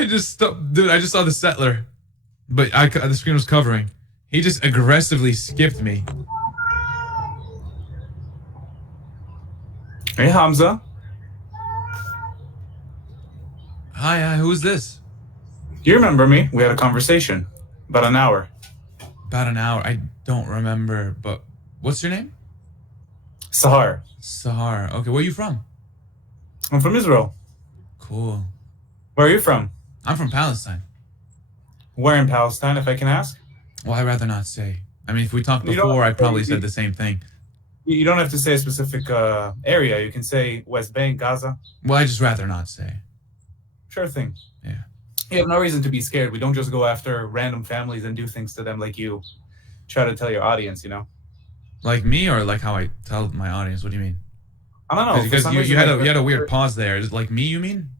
I just stopped, dude. I just saw the settler, but the screen was covering. He just aggressively skipped me. Hey, Hamza. Hi, who's this? Do you remember me? We had a conversation about an hour. About an hour. I don't remember, but what's your name? Shaar. Shaar. Okay, where are you from? I'm from Israel. Cool. Where are you from? I'm from Palestine. Where in Palestine, if I can ask? Well, I'd rather not say. I mean, if we talked You don't- before, I probably said the same thing. You don't have to say a specific area. You can say West Bank, Gaza. Well, I'd just rather not say. Sure thing. Yeah. You have no reason to be scared. We don't just go after random families and do things to them like you try to tell your audience, you know? Like me, or like how I tell my audience? What do you mean? I don't know. Because you had a weird pause there. Is it like me, you mean?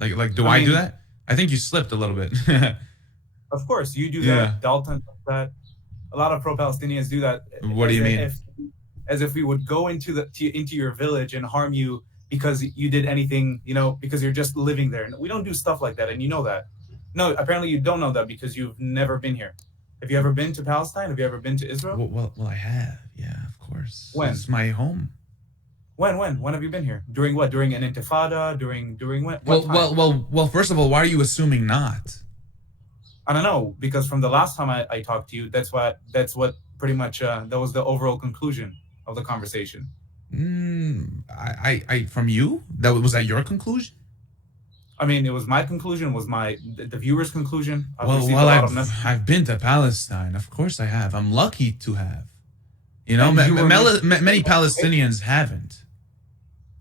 Like do I do that? I think you slipped a little bit. Of course, you do Yeah. that. Dalton does that. A lot of pro-Palestinians do that. What do you mean? As if we would go into your village and harm you because you did anything, you know, because you're just living there. We don't do stuff like that, and you know that. No, apparently you don't know that because you've never been here. Have you ever been to Palestine? Have you ever been to Israel? Well, I have. Yeah, of course. When? It's my home. When have you been here? During what? During an intifada? During when? Well. First of all, why are you assuming not? I don't know, because from the last time I talked to you, that's what pretty much that was the overall conclusion of the conversation. I from you? Was that your conclusion? I mean, it was my conclusion, was the viewer's conclusion. I've been to Palestine. Of course I have. I'm lucky to have. You know, many Palestinians haven't.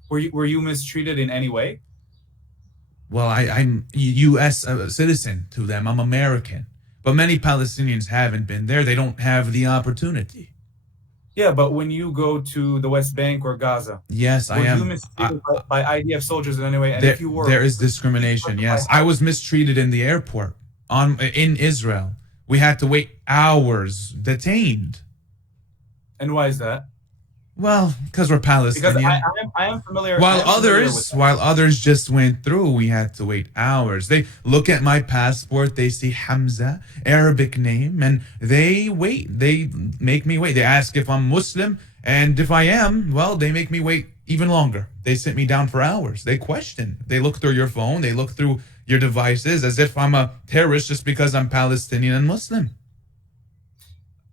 Were you mistreated in any way? Well, I'm U.S. Citizen to them. I'm American. But many Palestinians haven't been there. They don't have the opportunity. Yeah, but when you go to the West Bank or Gaza, yes, I am. Were you mistreated by IDF soldiers in any way? And if you were, there is discrimination. Yes, I was mistreated in the airport in Israel. We had to wait hours, detained. And why is that? Well, because we're Palestinian. Because I am familiar. While others just went through, we had to wait hours. They look at my passport, they see Hamza, Arabic name, and they wait. They make me wait. They ask if I'm Muslim, and if I am, well, they make me wait even longer. They sit me down for hours. They question. They look through your phone. They look through your devices as if I'm a terrorist just because I'm Palestinian and Muslim.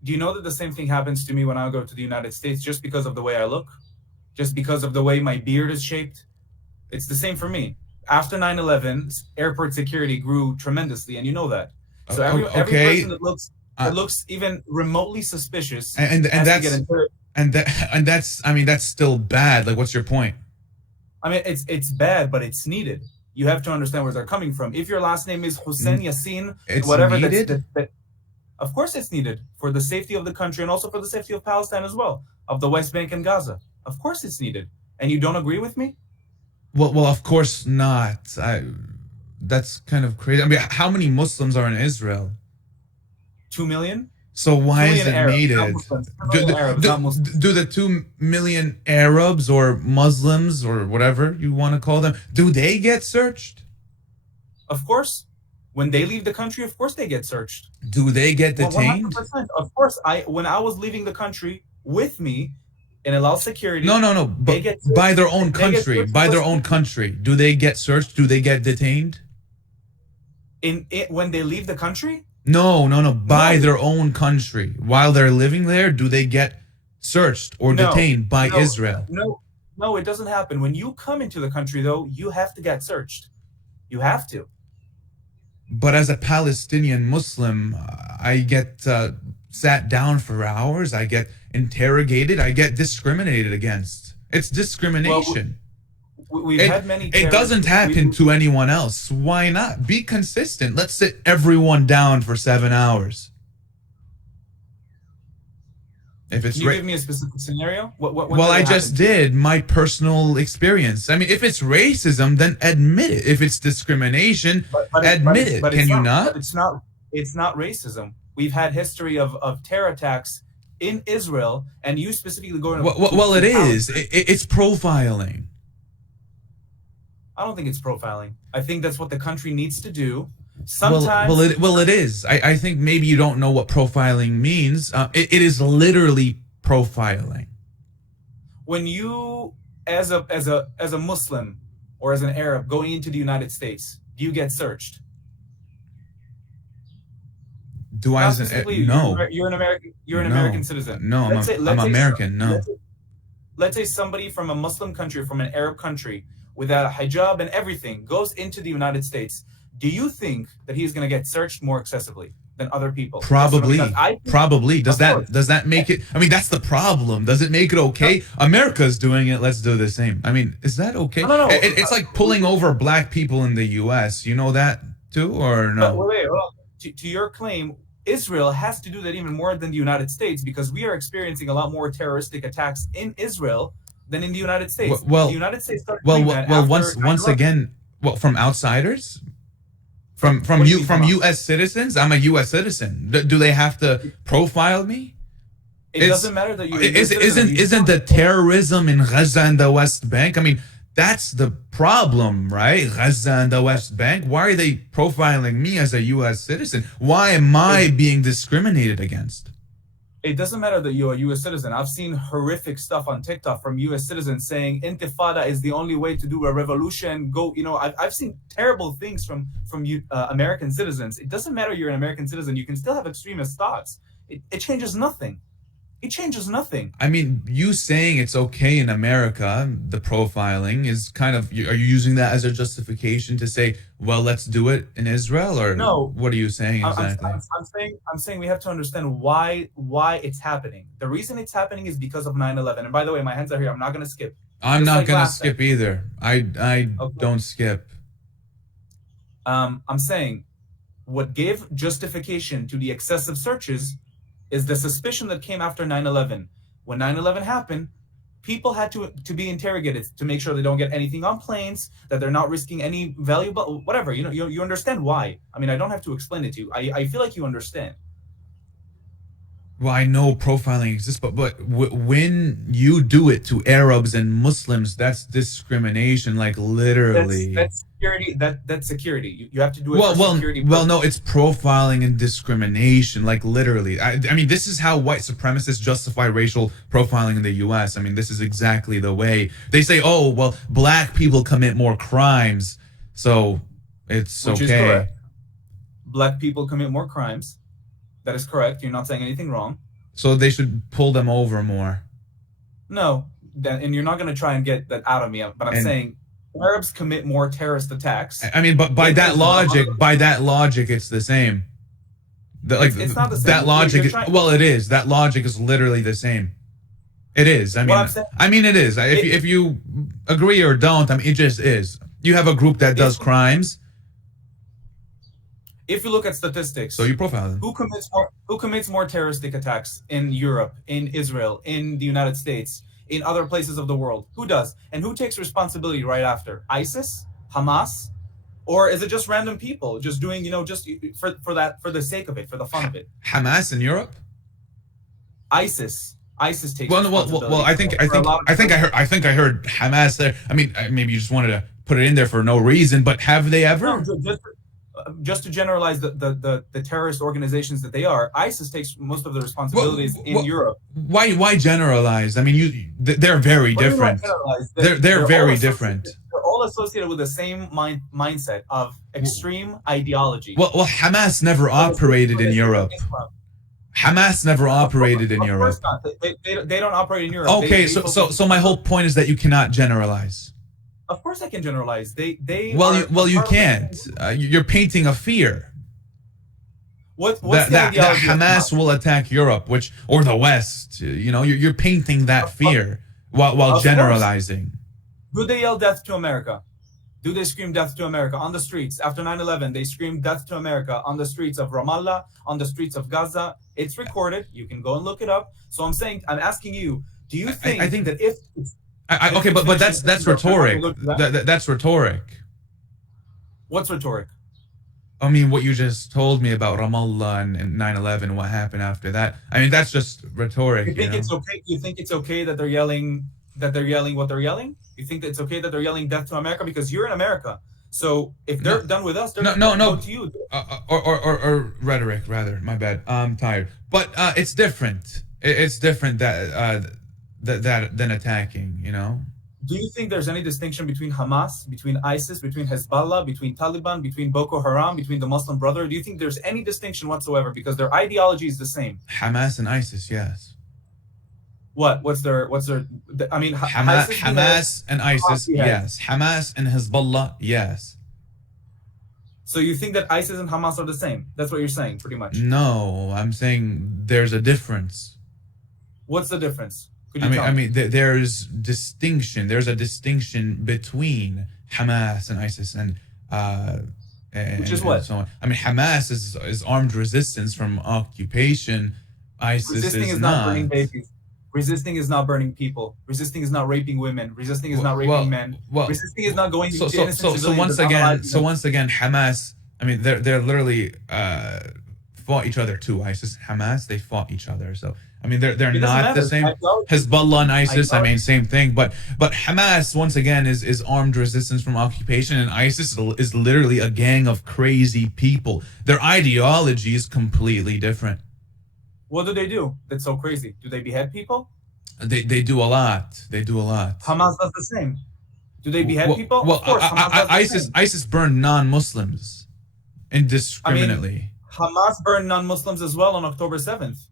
Do you know that the same thing happens to me when I go to the United States just because of the way I look? Just because of the way my beard is shaped? It's the same for me. After 9/11, airport security grew tremendously, and you know that. So every person that looks even remotely suspicious that's still bad. Like, what's your point? I mean, it's bad, but it's needed. You have to understand where they're coming from. If your last name is Hussein Yassin, whatever, needed? Of course it's needed for the safety of the country and also for the safety of Palestine as well, of the West Bank and Gaza. Of course it's needed. And you don't agree with me? Well, of course not. That's kind of crazy. I mean, how many Muslims are in Israel? 2 million? So why is it Arabs, needed? Do the 2 million Arabs or Muslims or whatever you want to call them, do they get searched? Of course. When they leave the country, of course they get searched. Do they get detained? 100%. Of course. When I was leaving the country with me in allowed security. No. But by their own country. By their own country. Do they get searched? Do they get detained? When they leave the country? No. By their own country. While they're living there, do they get searched or detained by Israel? No, it doesn't happen. When you come into the country, though, you have to get searched. You have to. But as a Palestinian Muslim, I get sat down for hours. I get interrogated. I get discriminated against. It's discrimination. Well, we've had many. It doesn't happen to anyone else. Why not? Be consistent. Let's sit everyone down for 7 hours. If it's Can you give me a specific scenario? Well, I just did my personal experience. I mean, if it's racism, then admit it. If it's discrimination, admit it. Can you not? It's not racism. We've had history of terror attacks in Israel, and you specifically going. Well, it is. It's profiling. I don't think it's profiling. I think that's what the country needs to do. Well, Sometimes it is. I think maybe you don't know what profiling means. It is literally profiling. when you, as a Muslim or as an Arab going into the United States, do you get searched? Do I Not as specifically you. no, You're an American. You're an American no, citizen. no. Let's say I'm let's say American. No. let's say, let's say somebody from a Muslim country, from an Arab country, without a hijab and everything, goes into the United States. Do you think that he's going to get searched more excessively than other people? Probably. Probably. Of course. Does that make it? I mean, that's the problem. Does it make it okay? America's doing it. Let's do the same. I mean, is that okay? No. It's like pulling over black people in the U.S. You know that too, or But no? wait, hold on. To your claim, Israel has to do that even more than the United States because we are experiencing a lot more terroristic attacks in Israel than in the United States. Well, the United States started doing that well. after Once 9/11. again, well, from outsiders, from What do you mean from U.S. citizens. I'm a U.S. citizen. Do they have to profile me? It doesn't matter that you're a US citizen. Isn't the terrorism in Gaza and the West Bank? I mean, that's the problem, right? Gaza and the West Bank. Why are they profiling me as a U.S. citizen? Why am I being discriminated against? It doesn't matter that you're a U.S. citizen. I've seen horrific stuff on TikTok from U.S. citizens saying Intifada is the only way to do a revolution. Go, I've seen terrible things from American citizens. It doesn't matter you're an American citizen. You can still have extremist thoughts. It changes nothing. It changes nothing. I mean, you saying it's okay in America, the profiling is kind of, are you using that as a justification to say, well, let's do it in Israel? Or No. what are you saying exactly? I'm saying we have to understand why it's happening. The reason it's happening is because of 9/11. And by the way, my hands are here. I'm not going to skip. I'm Just not like going to last skip time. either. I Okay. don't skip. I'm saying what gave justification to the excessive searches is the suspicion that came after 9/11. When 9/11 happened, people had to be interrogated to make sure they don't get anything on planes, that they're not risking any valuable whatever. You understand why. I mean, I don't have to explain it to you. I feel like you understand. Well, I know profiling exists, but when you do it to Arabs and Muslims, that's discrimination, like literally. That's security. That's security. You have to do it for security. Well, no, it's profiling and discrimination, like literally. I mean, this is how white supremacists justify racial profiling in the U.S. I mean, this is exactly the way they say, oh, well, black people commit more crimes, so it's Which is okay. correct. Black people commit more crimes. That is correct. You're not saying anything wrong. So they should pull them over more. No, and you're not going to try and get that out of me. But I'm saying Arabs commit more terrorist attacks. I mean, but by that logic, it's the same. It's not the same. That logic. Trying, well, it is. That logic is literally the same. It is. I mean, it is. If you agree or don't, I mean, it just is. You have a group that does crimes. If you look at statistics, so you profile them. Who commits more terroristic attacks in Europe, in Israel, in the United States, in other places of the world? Who does? And who takes responsibility right after? ISIS, Hamas, or is it just random people just doing, just for the sake of it, for the fun of it? Hamas in Europe. ISIS takes responsibility. Well. I think I heard Hamas there. I mean, maybe you just wanted to put it in there for no reason, but have they ever? No, just to generalize the terrorist organizations that they are, ISIS takes most of the responsibilities in Europe. Why generalize? I mean, they're very different. They're very different. They're all associated with the same mindset of extreme ideology. Well, Hamas never operated in Europe. Hamas never operated in Europe. Of course not. They don't operate in Europe. Okay, so my whole point is that you cannot generalize. Of course, I can generalize. You can't. You're painting a fear. What's that Hamas will attack Europe, or the West. You're painting that fear while generalizing. Do they yell death to America? Do they scream death to America on the streets? After 9/11, they screamed death to America on the streets of Ramallah, on the streets of Gaza. It's recorded. You can go and look it up. So I'm asking you, do you think, that if okay, but that's rhetoric. That's rhetoric. What's rhetoric? I mean, what you just told me about Ramallah and 9/11, what happened after that. I mean, that's just rhetoric. You think it's okay? You think it's okay that they're yelling what they're yelling? You think that it's okay that they're yelling death to America because you're in America? So if they're done with us, they're No, going to no, go to you. or rhetoric rather. My bad. I'm tired. But it's different. It's different that than attacking. You know. Do you think there's any distinction between Hamas, between ISIS, between Hezbollah, between Taliban, between Boko Haram, between the Muslim Brotherhood? Do you think there's any distinction whatsoever because their ideology is the same? Hamas and ISIS, yes. What's their? I mean, Hamas and ISIS, yes. Hamas and Hezbollah, yes. So you think that ISIS and Hamas are the same? That's what you're saying, pretty much. No, I'm saying there's a difference. What's the difference? There's distinction. There's a distinction between Hamas and ISIS and which is what? And so on. I mean, Hamas is armed resistance from occupation. ISIS resisting is not burning babies. Resisting is not burning people. Resisting is not raping women. Resisting is not raping men. Resisting is not going to innocent civilians. So once again, Hamas. I mean, they're literally fought each other too. ISIS, Hamas, they fought each other. So I mean, they're not the same. Hezbollah and ISIS, I mean, same thing. But Hamas once again is armed resistance from occupation, and ISIS is literally a gang of crazy people. Their ideology is completely different. What do they do that's so crazy? Do they behead people? They do a lot. They do a lot. Hamas does the same. Do they behead people? Well, of course, ISIS burned non-Muslims indiscriminately. I mean, Hamas burned non-Muslims as well on October 7th.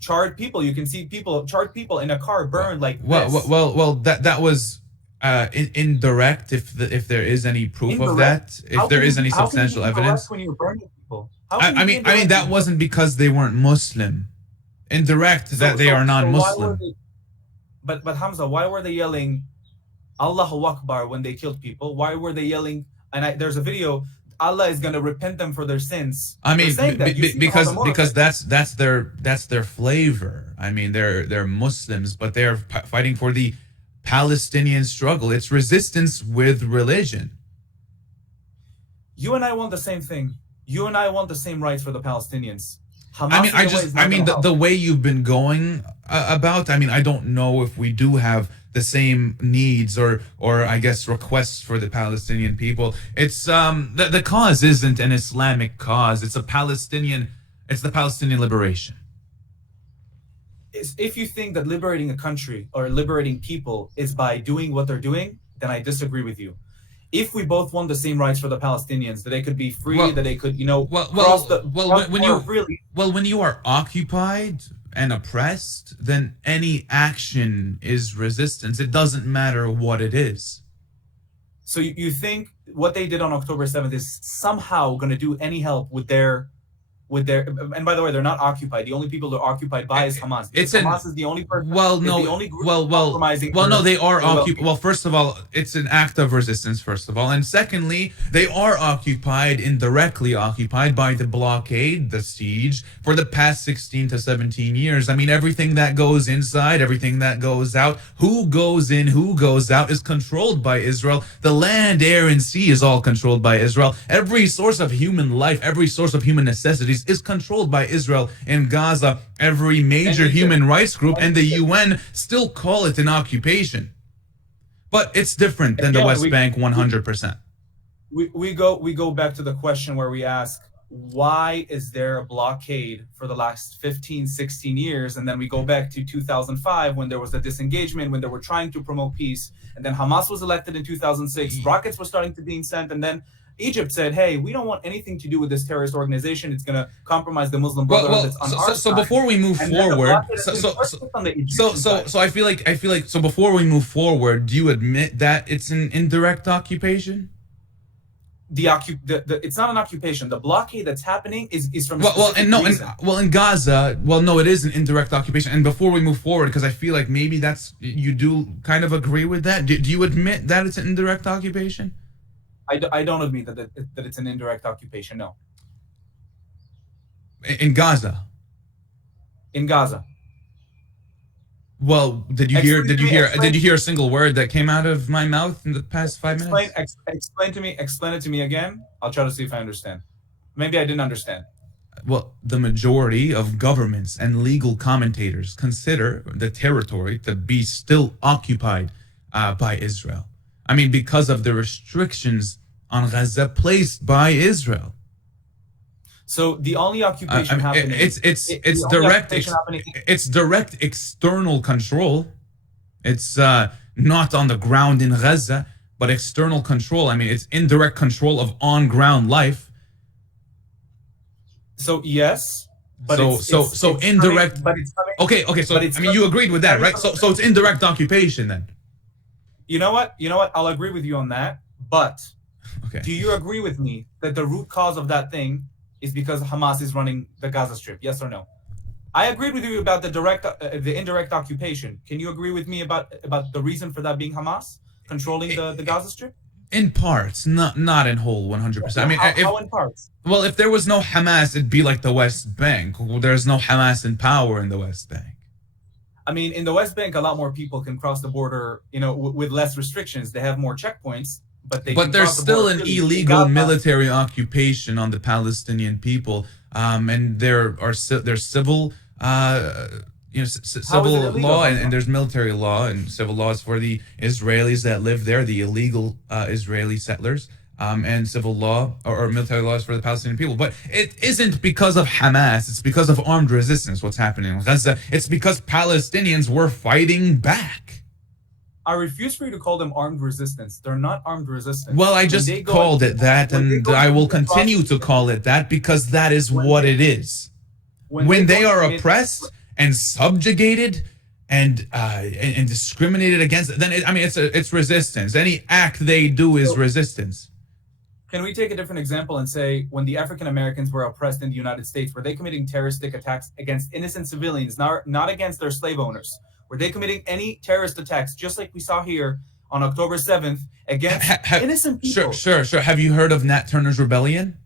Charred people. You can see charred people in a car burned like this. Well, that was indirect. If there is any proof of that, if there is any substantial evidence. When you're burning people, I mean that wasn't because they weren't Muslim. Indirect that they are non-Muslim. But Hamza, why were they yelling Allahu Akbar when they killed people? Why were they yelling? And there's a video. Allah is going to repent them for their sins. I mean, because that's their flavor. I mean, they're Muslims, but they're fighting for the Palestinian struggle. It's resistance with religion. You and I want the same thing. You and I want the same rights for the Palestinians. Hamas the way you've been going about. I mean, I don't know if we do have the same needs or I guess requests for the Palestinian people. It's the cause isn't an Islamic cause. It's the Palestinian liberation. If you think that liberating a country or liberating people is by doing what they're doing, then I disagree with you. If we both want the same rights for the Palestinians, that they could be free, that they could, when you are occupied and oppressed, then any action is resistance. It doesn't matter what it is. So you think what they did on October 7th is somehow going to do any help with their, and by the way, they're not occupied. The only people they're occupied by is Hamas. Hamas is the only person. No, they are occupied. Well, first of all, it's an act of resistance. First of all, and secondly, they are indirectly occupied by the blockade, the siege, for the past 16 to 17 years. I mean, everything that goes inside, everything that goes out, who goes in, who goes out, is controlled by Israel. The land, air, and sea is all controlled by Israel. Every source of human life, every source of human necessities is controlled by Israel in Gaza. Every major human rights group and the UN still call it an occupation. But it's different than the West Bank 100%. We go back to the question where we ask, why is there a blockade for the last 15, 16 years? And then we go back to 2005 when there was a disengagement, when they were trying to promote peace. And then Hamas was elected in 2006. Rockets were starting to be sent. And then Egypt said, hey, we don't want anything to do with this terrorist organization. It's going to compromise the Muslim Brotherhood. So before we move forward, so I feel like so before we move forward, do you admit that it's an indirect occupation? It's not an occupation. The blockade that's happening is from in Gaza, it is an indirect occupation. And before we move forward, because I feel like maybe you do kind of agree with that. Do you admit that it's an indirect occupation? I don't admit that it's an indirect occupation. No. In Gaza. In Gaza. Well, did you hear a single word that came out of my mouth in the past 5 minutes? Explain it to me again. I'll try to see if I understand. Maybe I didn't understand. Well, the majority of governments and legal commentators consider the territory to be still occupied by Israel. I mean, because of the restrictions on Gaza placed by Israel. So the only occupation happening, It's the only direct occupation happening. it's direct external control. It's not on the ground in Gaza, but external control. I mean, it's indirect control of on ground life. So yes, but so it's indirect. coming, but it's coming. Okay. So But it's I mean, you agreed with that, right? So it's indirect occupation then. You know what? I'll agree with you on that. But Okay. do you agree with me that the root cause of that thing is because Hamas is running the Gaza Strip? Yes or no? I agreed with you about the indirect occupation. Can you agree with me about the reason for that being Hamas controlling the Gaza Strip? In parts, not in whole 100%. I mean, how in parts? Well, if there was no Hamas, it'd be like the West Bank. There's no Hamas in power in the West Bank. I mean, in the West Bank, a lot more people can cross the border, with less restrictions. They have more checkpoints, but there's still an illegal military occupation on the Palestinian people, and there's civil, civil law and there's military law and civil laws for the Israelis that live there, the illegal Israeli settlers. And civil law or military laws for the Palestinian people. But it isn't because of Hamas. It's because of armed resistance, what's happening in Gaza. It's because Palestinians were fighting back. I refuse for you to call them armed resistance. They're not armed resistance. Well, I just called it that, and I will continue to call it that because that is what it is. When they are oppressed and subjugated and discriminated against, then it's resistance. Any act they do is resistance. Can we take a different example and say when the African Americans were oppressed in the United States, were they committing terroristic attacks against innocent civilians, not against their slave owners? Were they committing any terrorist attacks, just like we saw here on October 7th, against innocent people? Sure. Have you heard of Nat Turner's Rebellion?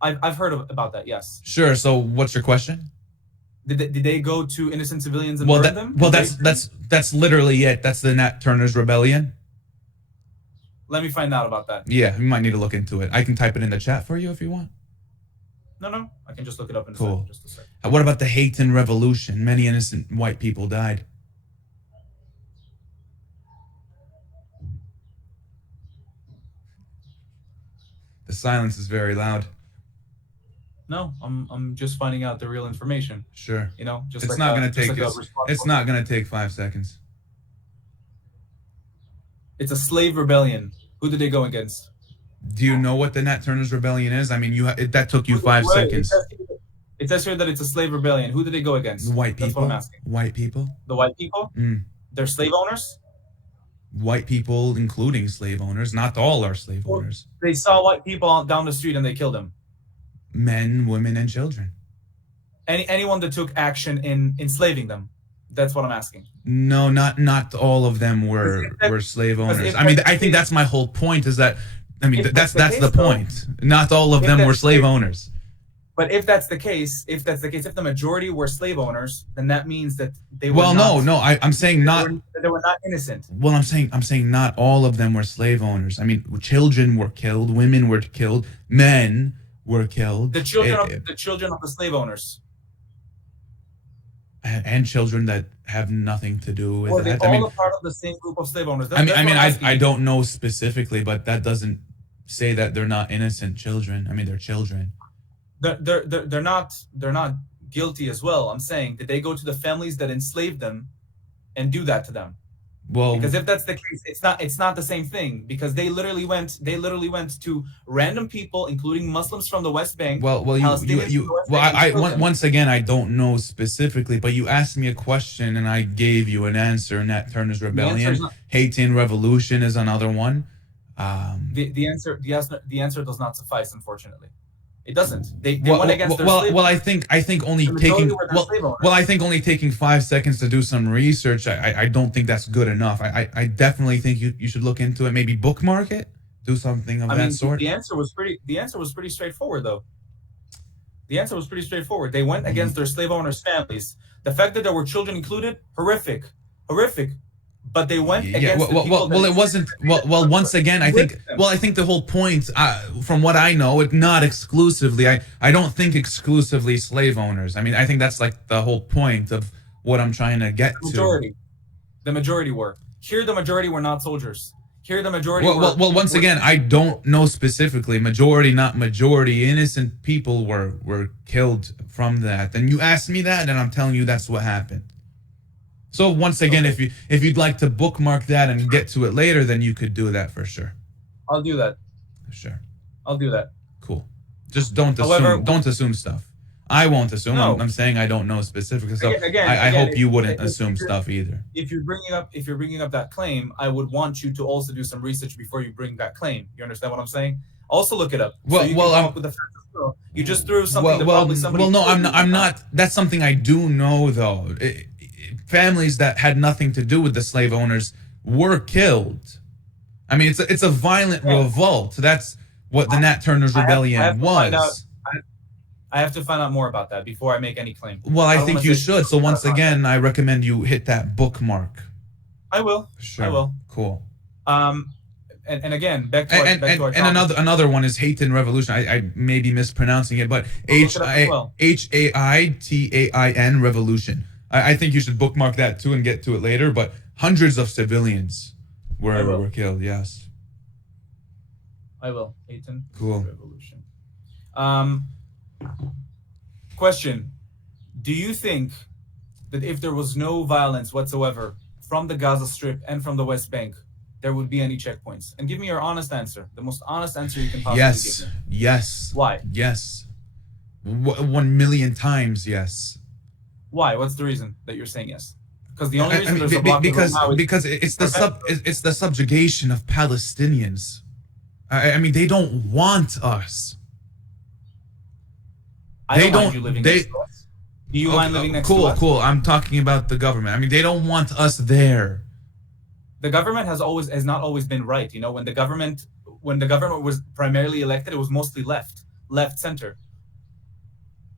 I've heard about that, yes. Sure, so what's your question? Did they go to innocent civilians and burn them? Well, that's literally it. That's the Nat Turner's Rebellion. Let me find out about that. Yeah, you might need to look into it. I can type it in the chat for you if you want. No, I can just look it up in just a second. What about the Haitian Revolution? Many innocent white people died. The silence is very loud. No, I'm just finding out the real information. Sure. It's not gonna take 5 seconds. It's a slave rebellion. Who did they go against? Do you know what the Nat Turner's Rebellion is? I mean, that took you 5 seconds. It says here that it's a slave rebellion. Who did they go against? White people. That's what I'm asking. White people. The white people? They're slave owners? White people, including slave owners. Not all are slave owners. They saw white people down the street and they killed them. Men, women, and children. Anyone that took action in enslaving them. That's what I'm asking. No, not all of them were slave owners. I think that's my whole point. Is that that's the point. Not all of them were slave owners. But if that's the case, if the majority were slave owners, then that means that they were. I'm saying not. They were not innocent. Well, I'm saying not all of them were slave owners. I mean, children were killed, women were killed, men were killed. The children of the slave owners. And children that have nothing to do with that. They're all a part of the same group of slave owners. I don't know specifically, but that doesn't say that they're not innocent children. I mean, they're children. They're not guilty as well. I'm saying, did they go to the families that enslaved them and do that to them? Well, because if that's the case, it's not the same thing, because they literally went to random people, including Muslims from the West Bank. Once again, I don't know specifically, but you asked me a question and I gave you an answer. Nat Turner's Rebellion, Haitian Revolution is another one. The answer does not suffice, unfortunately. It doesn't. They went against their slave. I think only taking 5 seconds to do some research. I don't think that's good enough. I definitely think you should look into it. Maybe bookmark it. Do something of that sort. The answer was pretty straightforward, though. The answer was pretty straightforward. They went against their slave owners' families. The fact that there were children included, horrific. But they went against it wasn't. Once again, I think the whole point, from what I know, it not exclusively. I don't think exclusively slave owners. I mean, I think that's like the whole point of what I'm trying to get to. The majority were. Here, the majority were not soldiers. Here, the majority Once again, I don't know specifically. Majority, not majority. Innocent people were killed from that. And you asked me that, and I'm telling you that's what happened. So once again, if you'd like to bookmark that and get to it later, then you could do that for sure. I'll do that. Sure. I'll do that. Cool. Just don't assume stuff. I won't assume. No. I'm saying I don't know specifically. So Again, I hope you wouldn't if assume you're- stuff either. If you're bringing up that claim, I would want you to also do some research before you bring that claim. You understand what I'm saying? Also look it up. Well, so you can come up with the facts as well. You just threw something that probably somebody. Well, no, I'm not. That's something I do know though. Families that had nothing to do with the slave owners were killed. I mean, it's a violent revolt. That's what the Nat Turner's Rebellion was. I have to find out more about that before I make any claim. Well, I think you should. So once again, I recommend you hit that bookmark. I will. Sure. I will. Cool. And again, back to our another one is Hate and Revolution. I may be mispronouncing it, but Haitain Revolution. I think you should bookmark that too and get to it later. But hundreds of civilians were killed. Yes. I will. Haitain. Cool. Revolution. Question: do you think that if there was no violence whatsoever from the Gaza Strip and from the West Bank, there would be any checkpoints? And give me your honest answer, the most honest answer you can possibly give me. Yes. Why? Yes. 1 million times yes. Why? What's the reason that you're saying yes? Because the only reason there's a block because it's the subjugation of Palestinians. I mean, they don't want us. I don't mind you living next to us. Do you mind living next to us? Cool. I'm talking about the government. I mean, they don't want us there. The government has not always been right. You know, when the government was primarily elected, it was mostly left center.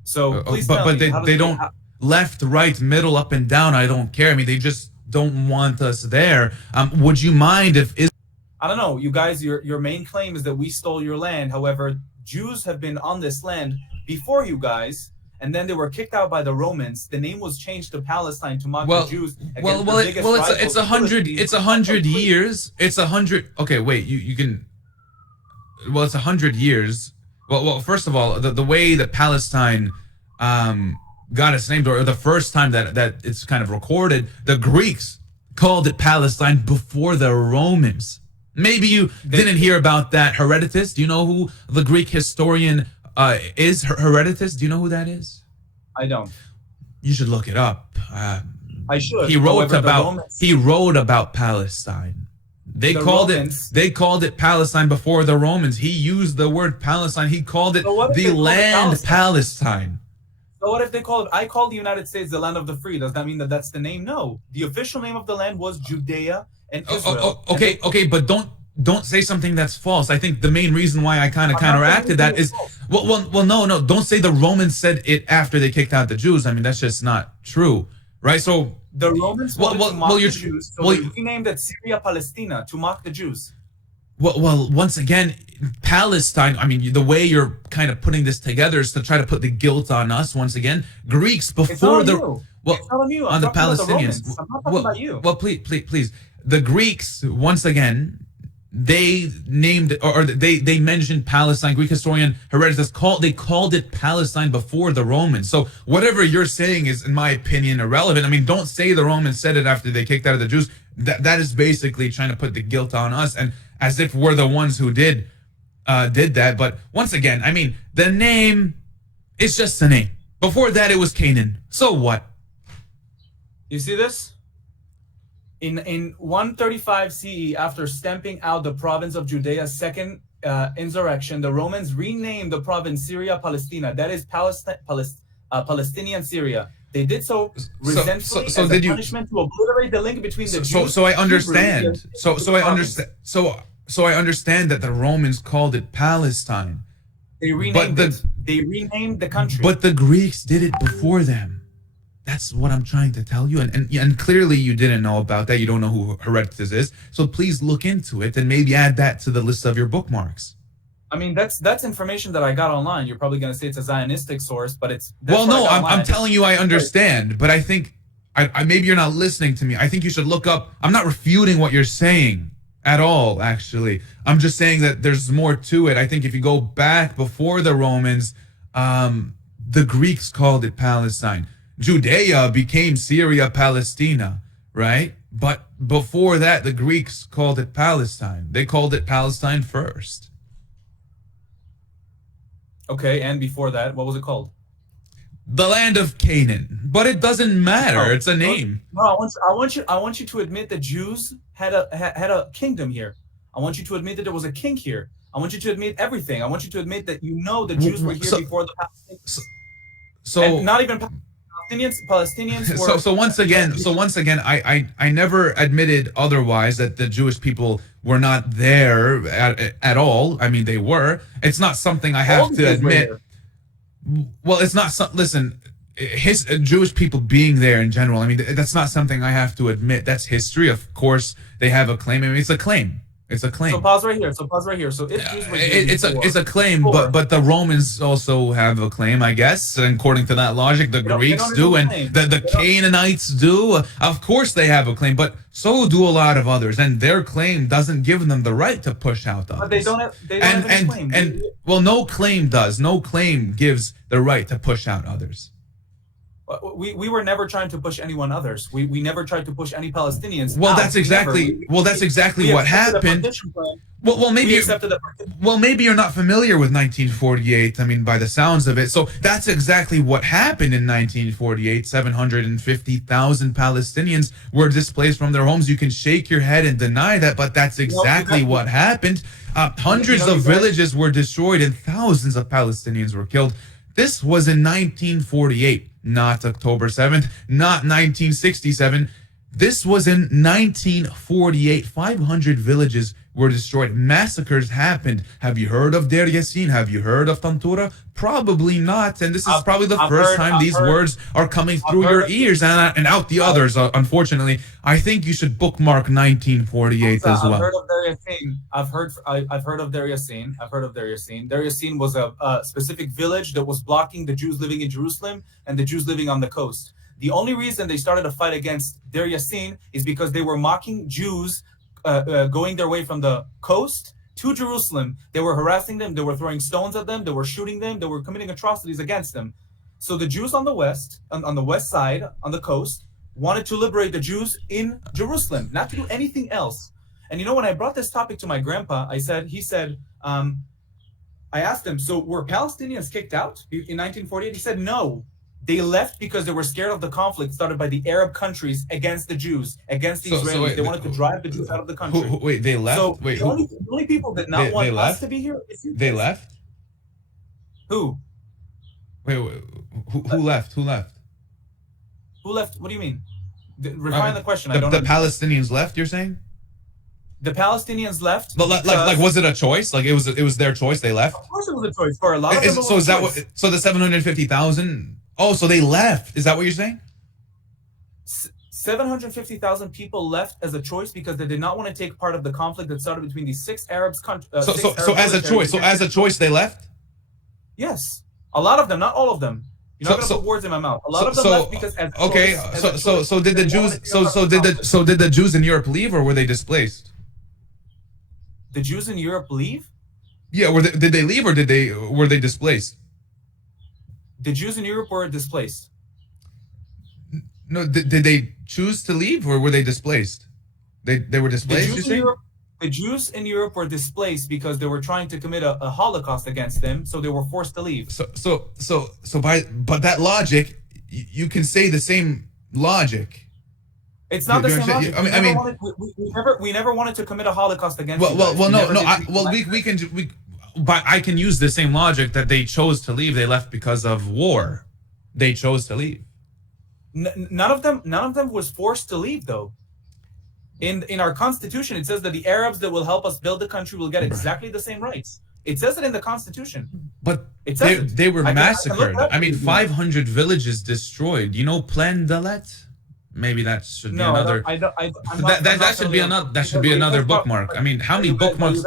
So please tell me, they don't left, right, middle, up, and down. I don't care. I mean, they just don't want us there. Would you mind if? I don't know. You guys, your main claim is that we stole your land. However, Jews have been on this land before you guys, and then they were kicked out by the Romans. The name was changed to Palestine to mock the Jews. It's 100 years. It's 100. Okay, wait. You can. Well, it's 100 years. Well, first of all, the way that Palestine got its name, or the first time that it's kind of recorded, the Greeks called it Palestine before the Romans. Maybe you didn't hear about that. Herodotus. Do you know who the Greek historian is? Herodotus. Do you know who that is? I don't. You should look it up. I should. He wrote about Palestine. They called it Palestine before the Romans. He used the word Palestine. He called it the land Palestine. So what if they call it? I call the United States the land of the free. Does that mean that that's the name? No. The official name of the land was Judea and Israel. Okay, but don't say something that's false. I think the main reason why I kind of counteracted that is, no, don't say the Romans said it after they kicked out the Jews. I mean, that's just not true, right? So the Romans wanted to mock the Jews, so they renamed it Syria Palestina to mock the Jews. Well, once again, Palestine, I mean, the way you're kind of putting this together is to try to put the guilt on us once again. Greeks before it's not on you. On the Palestinians. I'm not talking about you. Well, please. The Greeks, once again, they named or they mentioned Palestine. Greek historian Herodotus called it Palestine before the Romans. So whatever you're saying is, in my opinion, irrelevant. I mean, don't say the Romans said it after they kicked out of the Jews. That is basically trying to put the guilt on us, and as if we're the ones who did that. But once again, I mean, the name is just a name. Before that, it was Canaan. So what? You see this? In 135 CE, after stamping out the province of Judea's second insurrection, the Romans renamed the province Syria Palestina. That is Palestinian Syria. They did so resentfully as a punishment to obliterate the link between the Jews. So I understand. So I understand that the Romans called it Palestine. They renamed it. They renamed the country. But the Greeks did it before them. That's what I'm trying to tell you. And clearly you didn't know about that. You don't know who Herodotus is. So please look into it and maybe add that to the list of your bookmarks. I mean, that's information that I got online. You're probably going to say it's a Zionistic source, but it's... I'm telling you I understand. But I think, maybe you're not listening to me. I think you should look up... I'm not refuting what you're saying. at all, actually. I'm just saying that there's more to it. I think if you go back before the Romans, the Greeks called it Palestine. Judea became Syria, Palestina, right? But before that, the Greeks called it Palestine. They called it Palestine first. Okay, and before that, what was it called? The land of Canaan. But it doesn't matter. It's a name. No, I want you to admit that Jews had a kingdom here. I want you to admit that there was a king here. I want you to admit everything. I want you to admit that the Jews were here before the Palestinians. And not even Palestinians were. Once again, I never admitted otherwise that the Jewish people were not there at all. I mean, they were. It's not something I have to admit. Well, it's not. Listen, his Jewish people being there in general. I mean, that's not something I have to admit. That's history. Of course, they have a claim. I mean, it's a claim. It's a claim. So pause right here. So if Jews were here it's a claim, but the Romans also have a claim, I guess. And according to that logic, the Greeks do, and the Canaanites do. Of course, they have a claim, but so do a lot of others. And their claim doesn't give them the right to push out others. But they don't have any claim. And well, no claim does. No claim gives the right to push out others. We were never trying to push anyone others. We never tried to push any Palestinians. Well, that's exactly what happened. Well, maybe you're not familiar with 1948. I mean, by the sounds of it. So that's exactly what happened in 1948. 750,000 Palestinians were displaced from their homes. You can shake your head and deny that, but that's exactly what happened. Hundreds of villages were destroyed and thousands of Palestinians were killed. This was in 1948, not October 7th, not 1967. This was in 1948. 500 villages were destroyed. Massacres happened. Have you heard of Deir Yassin? Have you heard of Tantura? Probably not. And this is probably the first time these words are coming through your ears and out the others, unfortunately. I think you should bookmark 1948 as well. I've heard of Deir Yassin. I've heard of Deir Yassin. I've heard of Deir Yassin. Deir Yassin was a specific village that was blocking the Jews living in Jerusalem and the Jews living on the coast. The only reason they started a fight against Deir Yassin is because they were mocking Jews going their way from the coast to Jerusalem. They were harassing them. They were throwing stones at them. They were shooting them. They were committing atrocities against them. So the Jews on the west side, on the coast, wanted to liberate the Jews in Jerusalem, not to do anything else. And you know, when I brought this topic to my grandpa, I asked him, so were Palestinians kicked out in 1948? He said, no. They left because they were scared of the conflict started by the Arab countries against the Jews, against the Israelis. They wanted to drive the Jews out of the country. Wait, they left? So the only people that not want us to be here is you. They left? Who? Wait, who left? Who left? Who left? What do you mean? Refine the question. The Palestinians left, you're saying? The Palestinians left. But like, was it a choice? Like, it was their choice. They left. Of course, it was a choice for a lot of them. So is that what? So the 750,000. Oh, so they left. Is that what you're saying? 750,000 people left as a choice because they did not want to take part of the conflict that started between these six Arabs. So as a choice, they left. Yes, a lot of them, not all of them. You're not going to put words in my mouth. A lot of them left because as a choice. So did the Jews? So did the Jews in Europe leave, or were they displaced? The Jews in Europe leave? Yeah, did they leave, or were they displaced? The Jews in Europe were displaced. No, did they choose to leave, or were they displaced? They were displaced. The Jews in Europe were displaced because they were trying to commit a Holocaust against them, so they were forced to leave. But that logic, you can say the same logic. It's not the same logic. We never wanted to commit a Holocaust against. But I can use the same logic that they chose to leave. They left because of war. They chose to leave. None of them was forced to leave, though. In our constitution, it says that the Arabs that will help us build the country will get exactly the same rights. It says it in the constitution. But they were massacred. I mean, 500 villages destroyed. You know, Plan Dalet? Maybe that should be another. That should be another bookmark. I mean, how many bookmarks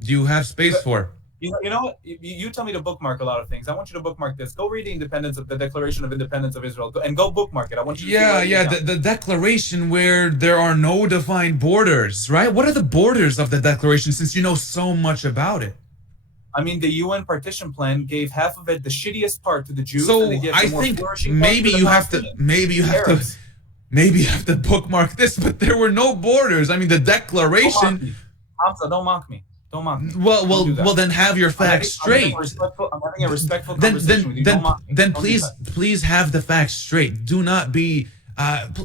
do you have space for? You know what? You tell me to bookmark a lot of things. I want you to bookmark this. Go read the Declaration of Independence of Israel, and go bookmark it. I want you to keep Yeah, writing it yeah, down. the declaration where there are no defined borders, right? What are the borders of the declaration since you know so much about it? I mean, the UN partition plan gave half of it, the shittiest part, to the Jews, and they So gave I the more think flourishing part to the Palestinians, the Arabs. maybe you have to bookmark this, but there were no borders. I mean, the Don't mock declaration. me, Hamza. Don't mock me. Don't mock me. Well, Don't well, do that. well. Then have your facts straight. I'm having a respectful Then, conversation with you. Don't mock me. then, Don't do please, that. please have the facts straight. Do not be.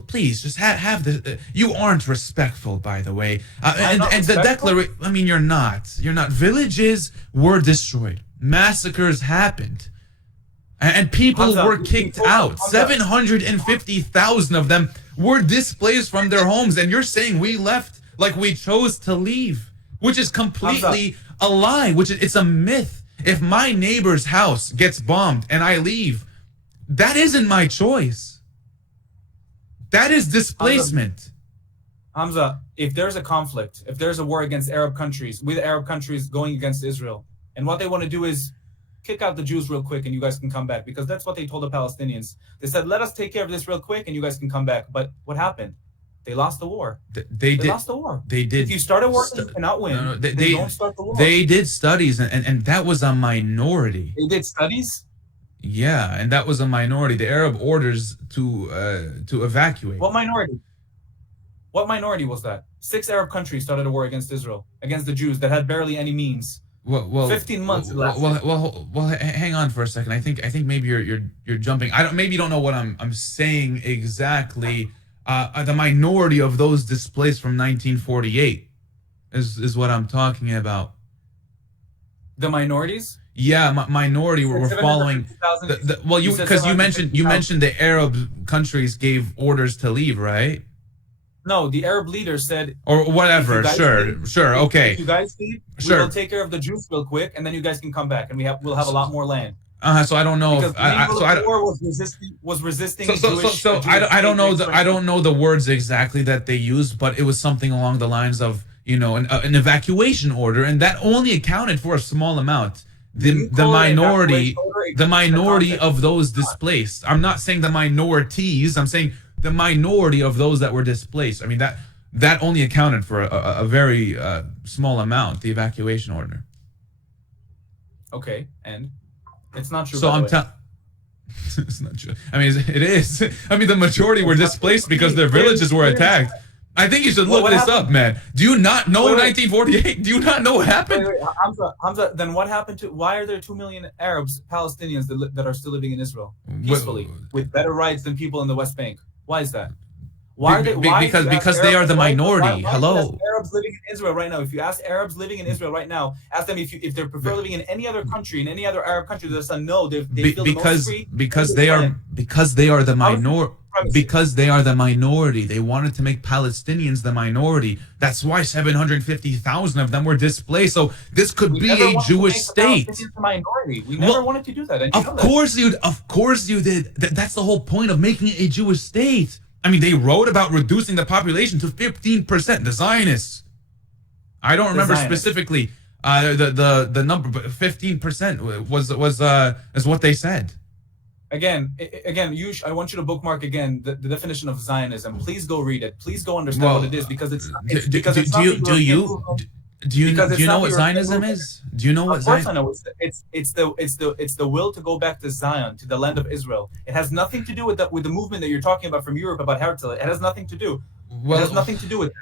Please just have the. You aren't respectful, by the way. I'm not And the respectful? declaration. I mean, you're not. You're not. Villages were destroyed. Massacres happened. And people Hamza, were kicked out. 750,000 of them were displaced from their homes. And you're saying we left like we chose to leave, which is completely a lie, it's a myth. If my neighbor's house gets bombed and I leave, that isn't my choice. That is displacement. Hamza, if there's a conflict, if there's a war against Arab countries, with Arab countries going against Israel, and what they want to do is kick out the Jews real quick and you guys can come back, because that's what they told the Palestinians. They said, let us take care of this real quick and you guys can come back. But what happened? They lost the war. They lost the war. They did. If you start a war, you cannot win. No, they don't start the war. They did studies, and that was a minority. They did studies? Yeah, and that was a minority. The Arab orders to evacuate. What minority? What minority was that? 6 Arab countries started a war against Israel, against the Jews that had barely any means. Well, 15 months. Well, hang on for a second. I think maybe you're jumping. Maybe you don't know what I'm saying exactly. The minority of those displaced from 1948 is what I'm talking about. The minorities? Yeah, minority were following. Well, because you mentioned the Arab countries gave orders to leave, right? No, the Arab leaders said, or whatever. Sure, okay. If you guys leave, we will take care of the Jews real quick, and then you guys can come back, and we'll have a lot more land. So I don't know because if war was resisting. So I don't know the words exactly that they used, but it was something along the lines of an evacuation order, and that only accounted for a small amount. The minority of those displaced. I'm not saying the minorities. I'm saying the minority of those that were displaced. I mean that only accounted for a very small amount. The evacuation order. Okay, and it's not true. So I'm telling. It's not true. I mean, it is. I mean, the majority were displaced because their villages were attacked. I think you should look this up, man. Do you not know 1948? Do you not know what happened? Hamza, then what happened to? Why are there 2 million Arabs, Palestinians that are still living in Israel peacefully with better rights than people in the West Bank? Why is that? Because they are the minority. Hello. Arabs living in Israel right now. If you ask Arabs living in Israel right now, ask them if they prefer living in any other country, in any other Arab country. They'll say no. They feel the most free because they are the minority. Because they are the minority. They wanted to make Palestinians the minority. That's why 750,000 of them were displaced. So this could be a Jewish state. Minority. We never wanted to do that. Of course you did. That's the whole point of making it a Jewish state. I mean, they wrote about reducing the population to 15%. The Zionists. I don't remember specifically the number, but 15% is what they said. Again, I want you to bookmark again the definition of Zionism. Please go read it. Please go understand what it is, because do you know what Zionism is? Do you know what? Of course I know. It's the will to go back to Zion, to the land of Israel. It has nothing to do with the movement that you're talking about from Europe about Herzl. It has nothing to do. It has nothing to do with it.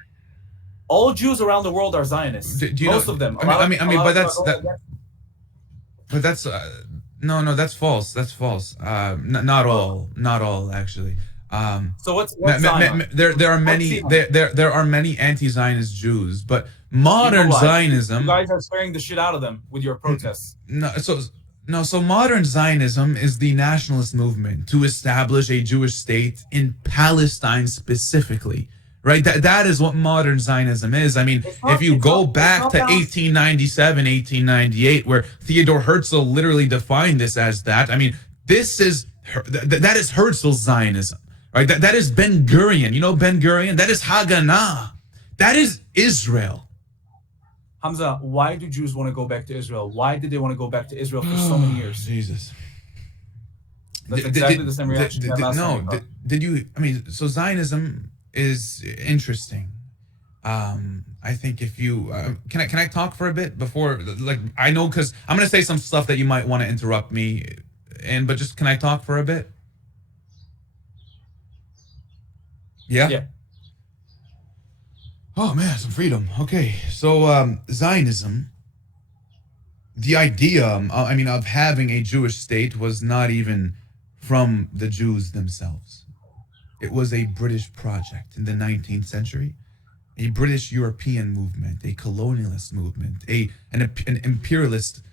All Jews around the world are Zionists. Most of them. No, that's false. That's false. Not all actually. So what's Zion? There are many anti-Zionist Jews, but modern Zionism. You guys are swearing the shit out of them with your protests. So modern Zionism is the nationalist movement to establish a Jewish state in Palestine specifically. Right, that is what modern Zionism is. I mean, if you go back to 1897, 1898, where Theodor Herzl literally defined this as that. I mean, that is Herzl's Zionism, right? That is Ben Gurion. You know Ben Gurion? That is Haganah. That is Israel. Hamza, why do Jews want to go back to Israel? Why did they want to go back to Israel for so many years? Jesus. That's exactly the same reaction you had last time. No, did you? I mean, so Zionism is interesting. I think if you can I talk for a bit before, like, I know, because I'm gonna say some stuff that you might want to interrupt me, but just, can I talk for a bit? Yeah. Yeah. Oh man, some freedom. Okay, so Zionism, the idea, of having a Jewish state was not even from the Jews themselves. It was a British project in the 19th century, a British European movement, a colonialist movement, an imperialism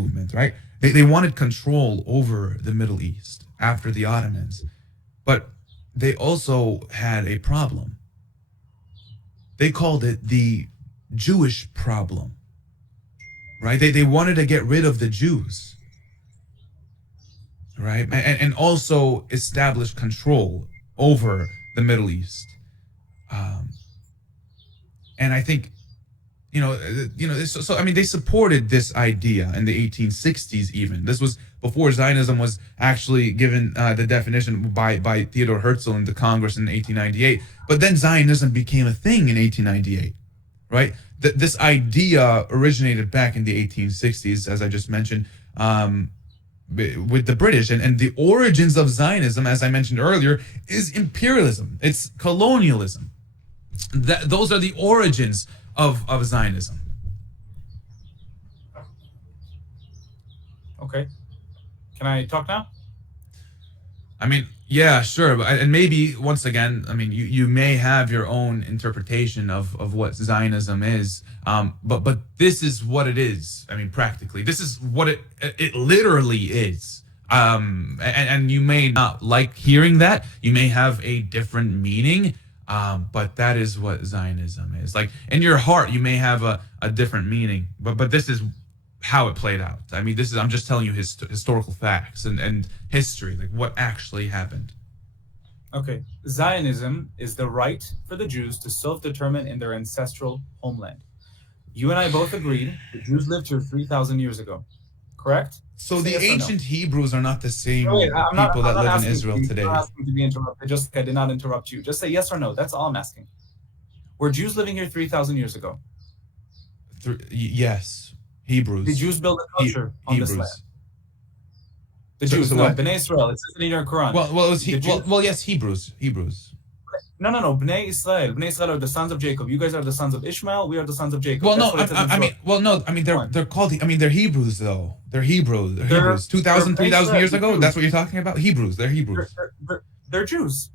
movement, right? They wanted control over the Middle East after the Ottomans, but they also had a problem. They called it the Jewish problem, right? They wanted to get rid of the Jews, right? And also establish control over the Middle East. And I think, so I mean, they supported this idea in the 1860s even. This was before Zionism was actually given the definition by Theodore Herzl in the Congress in 1898. But then Zionism became a thing in 1898, right? This idea originated back in the 1860s, as I just mentioned, with the British. And the origins of Zionism, as I mentioned earlier, is imperialism. It's colonialism. Those are the origins of Zionism. Okay. Can I talk now? I mean, yeah, sure. And maybe, once again, I mean, you may have your own interpretation of what Zionism is, but this is what it is. I mean, practically, this is what it literally is. And you may not like hearing that. You may have a different meaning, but that is what Zionism is. Like, in your heart, you may have a different meaning, but this is how it played out. I mean, I'm just telling you historical facts and history, like what actually happened. Okay. Zionism is the right for the Jews to self-determine in their ancestral homeland. You and I both agreed the Jews lived here 3,000 years ago, correct? So the ancient Hebrews are not the same people that live in Israel today. I'm not asking to be interrupted. Just, I did not interrupt you. Just say yes or no. That's all I'm asking. Were Jews living here 3,000 years ago? Yes. Hebrews. The Jews built a culture on this land. The Jews, no, Bnei Israel. It says it in your Quran. Well, yes, Hebrews. No. Bnei Israel. Bnei Israel are the sons of Jacob. You guys are the sons of Ishmael. We are the sons of Jacob. Well, they're called. I mean, they're Hebrews though. They're Hebrews. They're Hebrews. 2,000, 3,000 years ago. That's what you're talking about. Hebrews. They're Hebrews. They're Jews.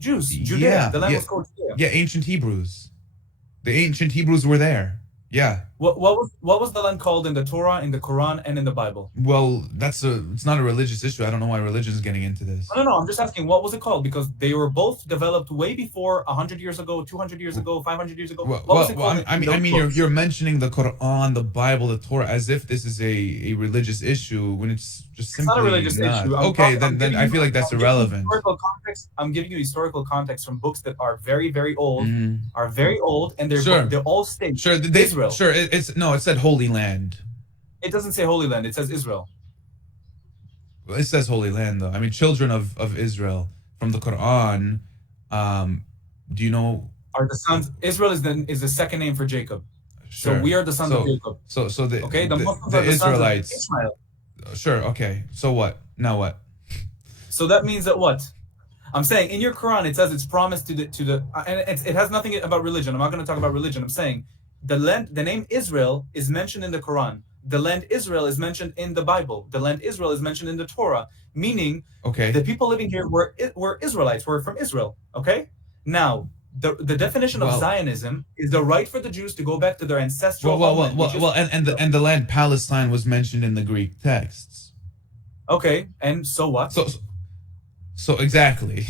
Judea. The land was called Judea. Yeah, ancient Hebrews. The ancient Hebrews were there. Yeah. What was the land called in the Torah, in the Quran, and in the Bible? Well, it's not a religious issue. I don't know why religion is getting into this. No. I'm just asking, what was it called? Because they were both developed way before 100 years ago, 200 years ago, 500 years ago. What was it called? I mean, you're mentioning the Quran, the Bible, the Torah, as if this is a religious issue when it's just simply not a religious issue. Okay, then I feel like that's irrelevant. I'm giving you historical context from books that are very, very old, and they're all states. Sure, Israel. Sure, it said Holy Land. It doesn't say Holy Land. It says Israel. Well, it says Holy Land, though. I mean, children of Israel from the Quran. Do you know? Are the sons? Israel is the second name for Jacob. Sure. So we are the sons of Jacob. So the Muslims the are the Israelites. Sons of Ishmael. Sure. Okay. So what? Now what? So that means that what? I'm saying in your Quran it says it's promised to the and it has nothing about religion. I'm not going to talk about religion. I'm saying the name Israel is mentioned in the Quran. The land Israel is mentioned in the Bible. The land Israel is mentioned in the Torah, meaning the people living here were Israelites, were from Israel. Okay? Now, the definition of Zionism is the right for the Jews to go back to their ancestral homeland. And the land Palestine was mentioned in the Greek texts. Okay, and so what? So exactly.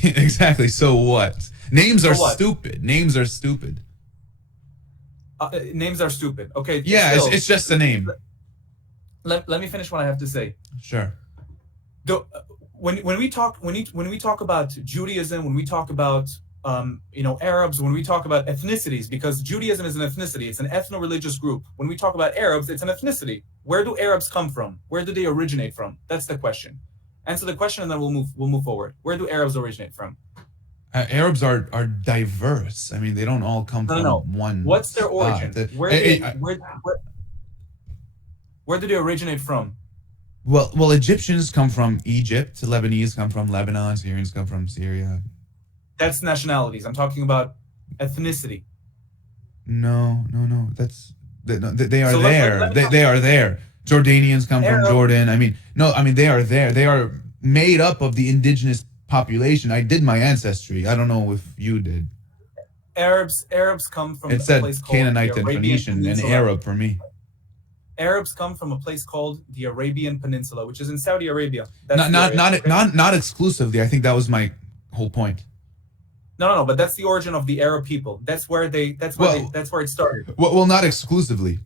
So what? Names are stupid. Names are stupid. Names are stupid. Okay. Yeah, it's just a name. Let me finish what I have to say. Sure. When we talk about Judaism, when we talk about Arabs, when we talk about ethnicities, because Judaism is an ethnicity, it's an ethno-religious group. When we talk about Arabs, it's an ethnicity. Where do Arabs come from? Where do they originate from? That's the question. Answer the question, and then we'll move forward. Where do Arabs originate from? Arabs are diverse. I mean, they don't all come No, no, from no. one What's their spot. origin? Where do they originate from? Well, Egyptians come from Egypt. Lebanese come from Lebanon. Syrians come from Syria. That's nationalities. I'm talking about ethnicity. No. They are So there. They are there. Jordanians come from Arab, Jordan. I mean, they are there. They are made up of the indigenous population. I did my ancestry. I don't know if you did. Arabs come from It a said place called Canaanite the and Arabian Phoenician and Peninsula. Arab for me. Arabs come from a place called the Arabian Peninsula, which is in Saudi Arabia. Not exclusively. I think that was my whole point. No, but that's the origin of the Arab people. That's where it started. Well, not exclusively.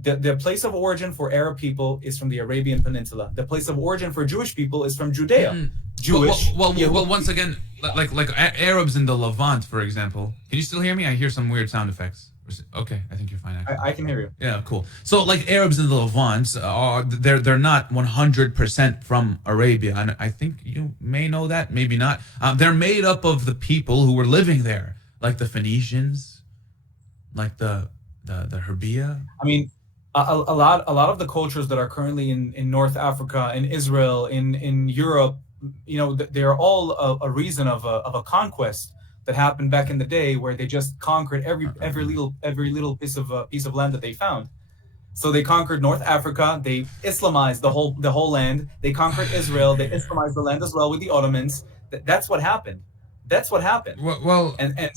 The place of origin for Arab people is from the Arabian Peninsula. The place of origin for Jewish people is from Judea. Jewish. Well, once again, like Arabs in the Levant, for example. Can you still hear me? I hear some weird sound effects. Okay, I think you're fine. Actually. I can hear you. Yeah, cool. So, like Arabs in the Levant, they're not 100% from Arabia, and I think you may know that, maybe not. They're made up of the people who were living there, like the Phoenicians, like the Herbia. I mean, a lot of the cultures that are currently in North Africa, in Israel, in Europe, they're all a reason of a conquest that happened back in the day, where they just conquered every little piece of land that they found. So they conquered North Africa. They Islamized the whole land. They conquered Israel. They Islamized the land as well with the Ottomans. That's what happened. That's what happened. Well, and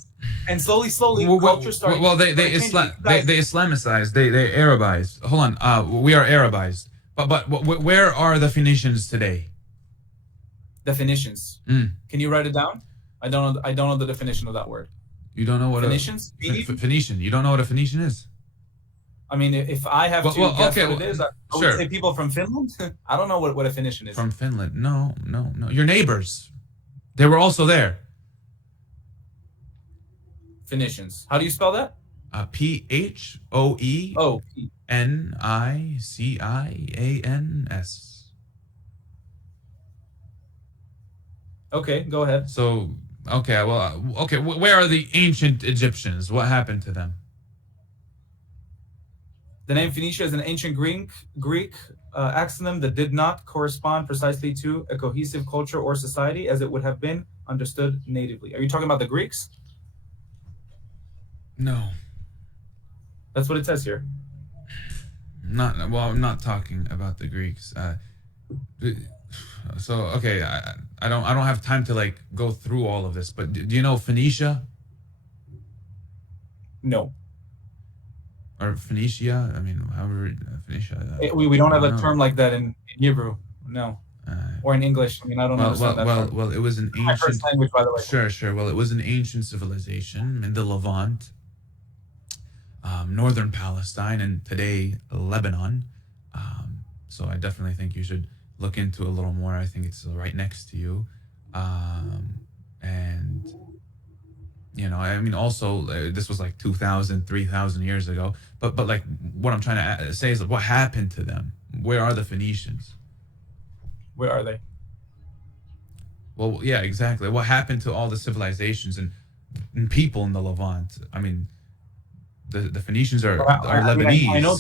slowly, culture started. Well, they Islamicized. They Arabized. Hold on. We are Arabized. But where are the Phoenicians today? The Phoenicians. Can you write it down? I don't know the definition of that word. You don't know what Phoenicians? Phoenician. You don't know what a Phoenician is? I mean, if I have to guess what it is, I would say people from Finland. I don't know what a Phoenician is. From Finland? No. Your neighbors. They were also there. Phoenicians. How do you spell that? PHOENICIANS. Okay, go ahead. So, where are the ancient Egyptians? What happened to them? The name Phoenicia is an ancient Greek acronym that did not correspond precisely to a cohesive culture or society as it would have been understood natively. Are you talking about the Greeks? No. That's what it says here. I'm not talking about the Greeks. So okay, I don't have time to go through all of this, but do you know Phoenicia? No. Or Phoenicia? I mean, however, Phoenicia. We don't have a term like that in Hebrew. No. Or in English. I mean, I don't understand that. Well, it was an ancient. My first language, by the way. Sure. Well, it was an ancient civilization in the Levant, northern Palestine, and today Lebanon. So I definitely think you should look into a little more. I think it's right next to you, and I mean, also this was 2,000, 3,000 years ago. But what I'm trying to say is, what happened to them? Where are the Phoenicians? Where are they? Well, yeah, exactly. What happened to all the civilizations and people in the Levant? I mean, the Phoenicians are Lebanese. I know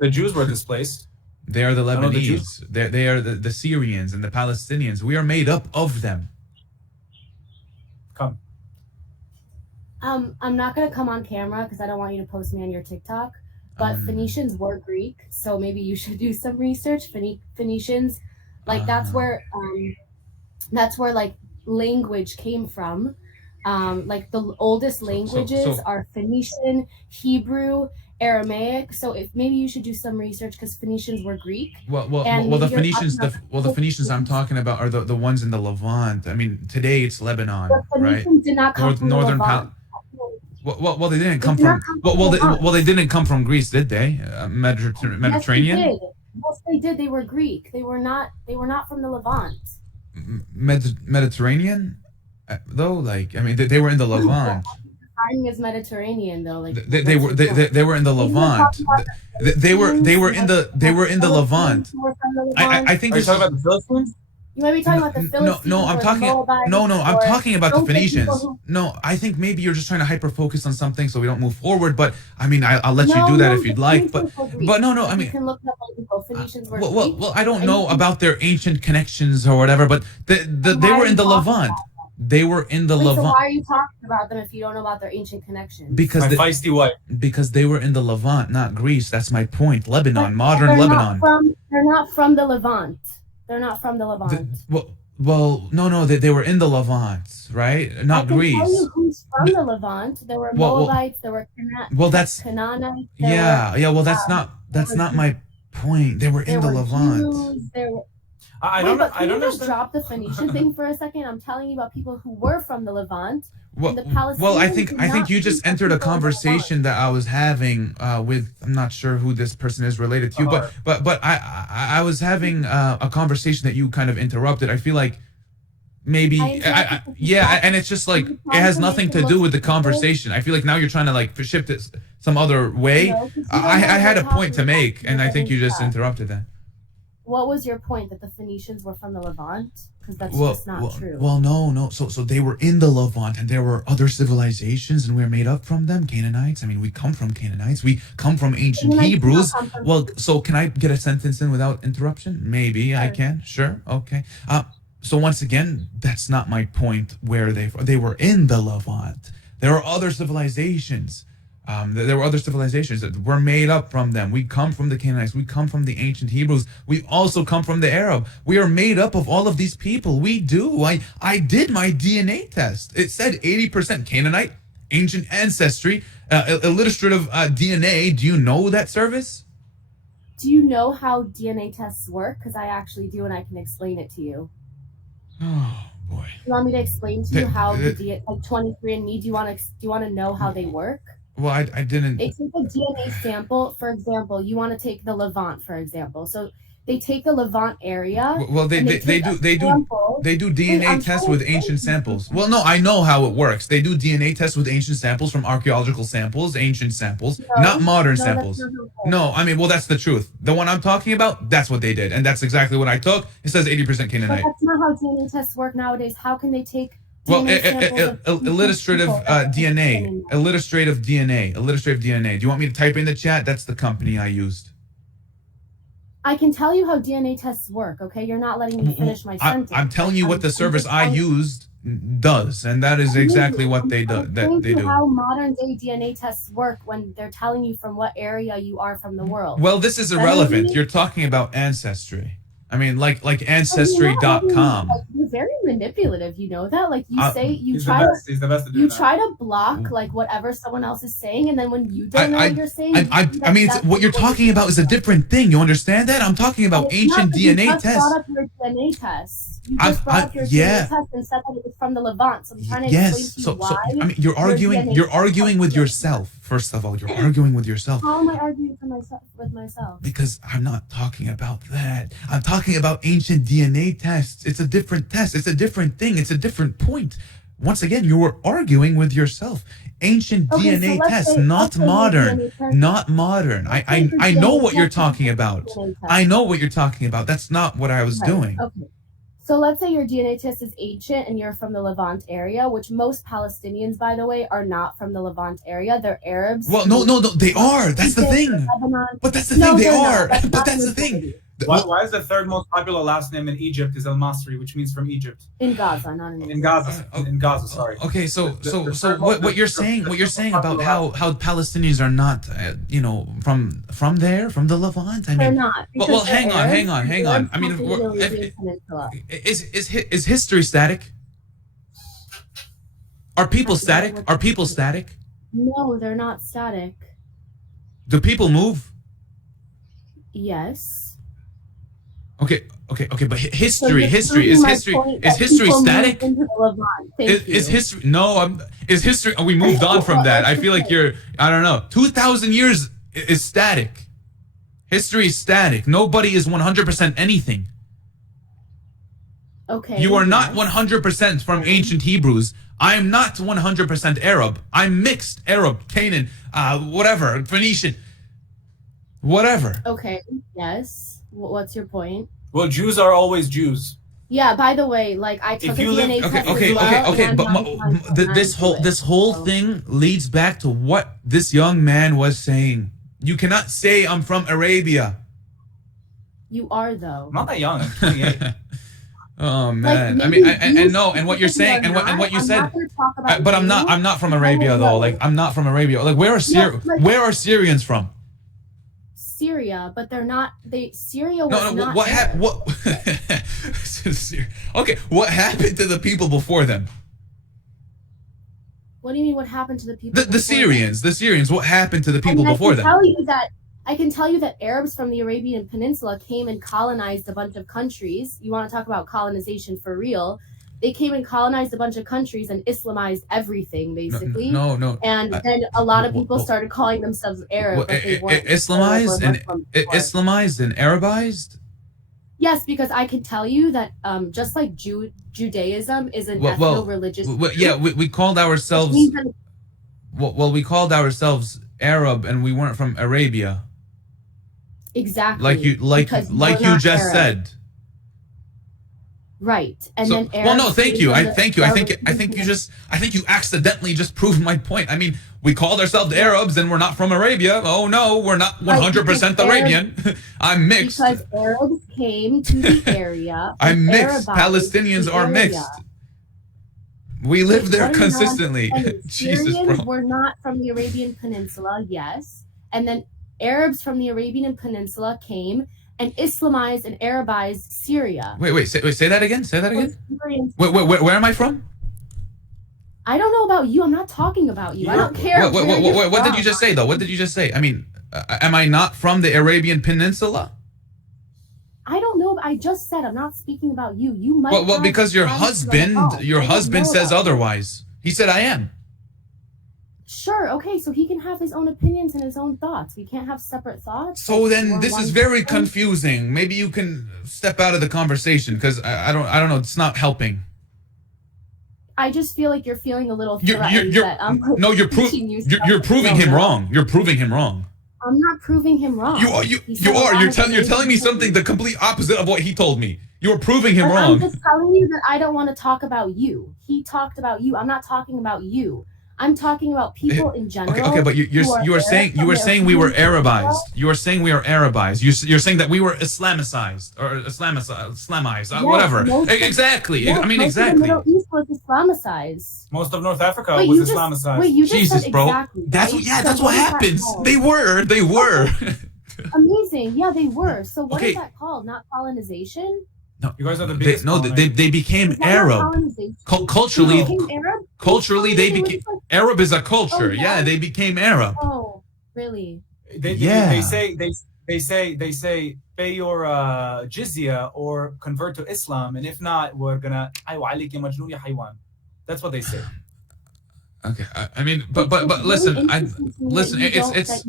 the Jews were displaced. They are the Lebanese. They are the Syrians and the Palestinians. We are made up of them. Come. I'm not gonna come on camera because I don't want you to post me on your TikTok. But Phoenicians were Greek, so maybe you should do some research. Phoenicians, that's where language came from. The oldest languages are Phoenician, Hebrew, Aramaic. So if maybe you should do some research because Phoenicians were Greek. The Phoenicians I'm talking about are the ones in the Levant. I mean, today it's Lebanon, the Phoenicians right? Did not come from northern Levant. Well, they didn't come from. They didn't come from Greece, did they? Mediterranean. Yes, they did. They were Greek. They were not from the Levant. Mediterranean. Though, like, I mean, they were in the Levant. Defining as Mediterranean though, like They were they were in the Maybe we're Levant. talking about the They were Philippines, in like the Philippines Levant. who were from the Levant. I think Are you this talking is about the Philippines? You might be talking about the Philippines no, I'm or the talking Moabites no, I'm or talking about the those are people Phoenicians. who No, I think maybe you're just trying to hyper focus on something so we don't move forward. But I mean, I'll let you do that no, if you'd the like. Phoenicians were But Greek. no, Like I you mean, can look it up on Google. Phoenicians were well, Greek. I don't And you know can about their ancient connections or whatever. But they why were are in you the talking Levant. about them? They were in the Wait, so Levant why are you talking about them if you don't know about their ancient connections? because My feisty wife. they were in the Levant, not Greece. That's my point. Lebanon, But modern Lebanon. they're not from the Levant. They're not from the Levant. No, they were in the Levant, right? I Not can tell Greece. you who's from the Levant. There were Well, Moabites, there were that's Canaanites, yeah. Well, that's were not my point. They were there in the were Levant. Jews, there were I Wait, don't but I can don't you just understand. drop the Phoenician thing for a second? I'm telling you about people who were from the Levant. Well, And the Palestinians well, I do think not you treat just the entered a people of the Levant. conversation that I was having with I'm not sure who this person is related to, Shaar. but I was having a conversation that you kind of interrupted. I feel like maybe I interrupted because you yeah, stopped- and it's just like you it tried has to nothing make to it do look with the stupid. conversation. I feel like now you're trying to like shift it some other way. No, 'cause you don't I know what had a we're point to talking make, about. and I think you just Yeah. interrupted that. What was your point, that the Phoenicians were from the Levant? Because that's Well, just not true. well, no. So they were in the Levant, and there were other civilizations, and we were made up from them. Canaanites. I mean, we come from Canaanites. We come from ancient Canaanites do not Hebrews. come from- Well, so can I get a sentence in without interruption? Maybe I Sure. can. Sure. Okay. So once again, that's not my point. Where they were in the Levant. There are other civilizations. There were other civilizations that were made up from them. We come from the Canaanites. We come from the ancient Hebrews. We also come from the Arab. We are made up of all of these people. We do. I did my DNA test. It said 80% Canaanite, ancient ancestry, illustrative DNA. Do you know that service? Do you know how DNA tests work? Because I actually do, and I can explain it to you. Oh boy. You want me to explain to you The- how the- like 23andMe? Do you want to know how they work? Well, I didn't. They take a DNA sample. For example, you want to take the Levant, for example. So they take a Levant area. Well, and they take do a they do sample. they do Wait, DNA I'm tests trying with to ancient explain to you. samples. Well, no, I know how it works. They do DNA tests with ancient samples from archaeological samples, ancient samples, No, not modern no, that's samples. not how it works. No, I mean, well, that's the truth. The one I'm talking about, that's what they did, and that's exactly what I took. It says 80% But Canaanite. that's not how DNA tests work nowadays. How can they take Well, DNA samples of illustrative people that are DNA, in illustrative DNA. Do you want me to type in the chat? That's the company I used. I can tell you how DNA tests work, okay? You're not letting me finish my sentence. I'm telling you what the I'm service just I telling- used does, and that is exactly what they do. I'm That telling they you do. how modern day DNA tests work when they're telling you from what area you are from the world. Well, this is That irrelevant. means- You're talking about ancestry. I mean, like But you're not ancestry.com. like, you're very manipulative, you know that? Like you say you He's the try to best. He's the best at doing you that. try to block like whatever someone else is saying, and then when you don't know I- what you're saying, I mean, what you're talking about is a different thing. You understand that? I'm talking about ancient DNA You just tests. brought up your DNA test. You I'm- just brought up your yeah. DNA test and said that it was from the Levant. So I'm trying to Yes. explain to you So why. I mean, you're arguing. DNA You're arguing with yourself. First of all, you're arguing with yourself. How am I arguing for myself with myself? Because I'm not talking about that. I'm talking about ancient DNA tests. It's a different test. It's a different thing. It's a different point. Once again, you were arguing with yourself. Ancient Okay, so DNA let's tests, say- not let's say your modern. DNA test- Not modern. let's say I your I know DNA what you're test is talking a about. DNA test. I know what you're talking about. That's not what I was Right, doing. Okay. So let's say your DNA test is ancient and you're from the Levant area, which most Palestinians, by the way, are not from the Levant area. They're Arabs. Well, no, they are. That's the thing. Lebanon. But that's the No, thing. They they're not. are. That's But not that's the the thing. majority. Why is the third most popular last name in Egypt is Al Masri, which means from Egypt? In Gaza, not in In Gaza. In Gaza, sorry. Okay, so The third what most- you're saying about how Palestinians are not from there, from the Levant. I They're mean, not. well, because hang they're on, Arabs, hang on, and hang on. Arabs I mean, come from the Arabian Peninsula. is history static? Are people static? Are people static? No, they're not static. Do people move? Yes. Okay, but So history you're is proving my history point is that history people moved static? into the Levant. Thank Is you. history is history? Oh, we moved on from that. I feel like you're. I don't know. 2,000 years is static. History is static. Nobody is 100% anything. Okay. You are not yes. 100% from ancient Hebrews. I am not 100% Arab. I'm mixed Arab, Canaan, whatever, Phoenician, whatever. Okay. Yes. What's your point? Well, Jews are always Jews. Yeah. By the way, like I took If a you live, DNA Okay, test okay, as well, okay, and okay. I'm But 99.9 this to whole it, so. thing leads back to what this young man was saying. You cannot say I'm from Arabia. You are though. I'm not that young. I'm 28. Oh Like man, I maybe mean, and no, and what you're specifically saying, or and what you I'm said, not going to talk about but you. I'm not from I Arabia will though. know. Like I'm not from Arabia. Like No, like where are Syrians from? Syria, but they're not. Syria was No, not. what happened? Arab. What? Okay, what happened to the people before them? What do you mean? What happened to the people? The Syrians, the Syrians. What happened to the people I mean, before them? I can tell you that Arabs from the Arabian Peninsula came and colonized a bunch of countries. You want to talk about colonization for real? They came and colonized a bunch of countries and Islamized everything, basically. No. And then a lot of people started calling themselves Arab, but they weren't. Islamized and Muslim before. Islamized and Arabized. Yes, because I can tell you that just like Judaism is an ethno-religious. Yeah, we called ourselves. Well, we called ourselves Arab, and we weren't from Arabia. Exactly. Like you just Arab. said. Right, and then Arabs. Well, no, thank you. I think you accidentally just proved my point. I mean, we called ourselves Arabs, and we're not from Arabia. Oh no, we're not 100% Arabian. I'm mixed. Because Arabs came to the area. I'm mixed. Palestinians are mixed. We live there consistently. Jesus, bro. Were not from the Arabian Peninsula, yes, and then Arabs from the Arabian Peninsula came and Islamized and Arabized Syria. Wait, say that again. Say that again. Where am I from? I don't know about you. I'm not talking about you. I don't care. What did you just say, though? What did you just say? I mean, am I not from the Arabian Peninsula? I don't know. I just said I'm not speaking about you. You might. Well, because your husband says otherwise. He said I am. Sure, okay, so he can have his own opinions and his own thoughts. We can't have separate thoughts. So then this is very confusing. Maybe you can step out of the conversation because I don't know. It's not helping. I just feel like you're feeling a little threatened that I'm you're proving him wrong. You're proving him wrong. I'm not proving him wrong. You are. You're telling me something the complete opposite of what he told me. You're proving him wrong. I'm just telling you that I don't want to talk about you. He talked about you. I'm not talking about you. I'm talking about people in general. Okay, but you were saying we were Arabized. You were saying we are Arabized. You're saying that we were Islamicized or Islamized, Yes, whatever. Exactly. Yes, I mean, most exactly. of the Middle East was Islamicized. Most of North Africa was Islamicized. Wait, you just Jesus, said bro. exactly, That's right? that's what happens. They were. Amazing. Yeah, they were. So what Okay. is that called? Not colonization? No, You guys are the biggest. they became Is that not Arab. colonization? Culturally, They became Arab? culturally they It was became like- Arab is a culture. Oh, yeah? Yeah, they became Arab. Oh, really? They say pay your jizya or convert to Islam, and if not, we're gonna that's what they say. Okay, I mean, but listen, listen. It's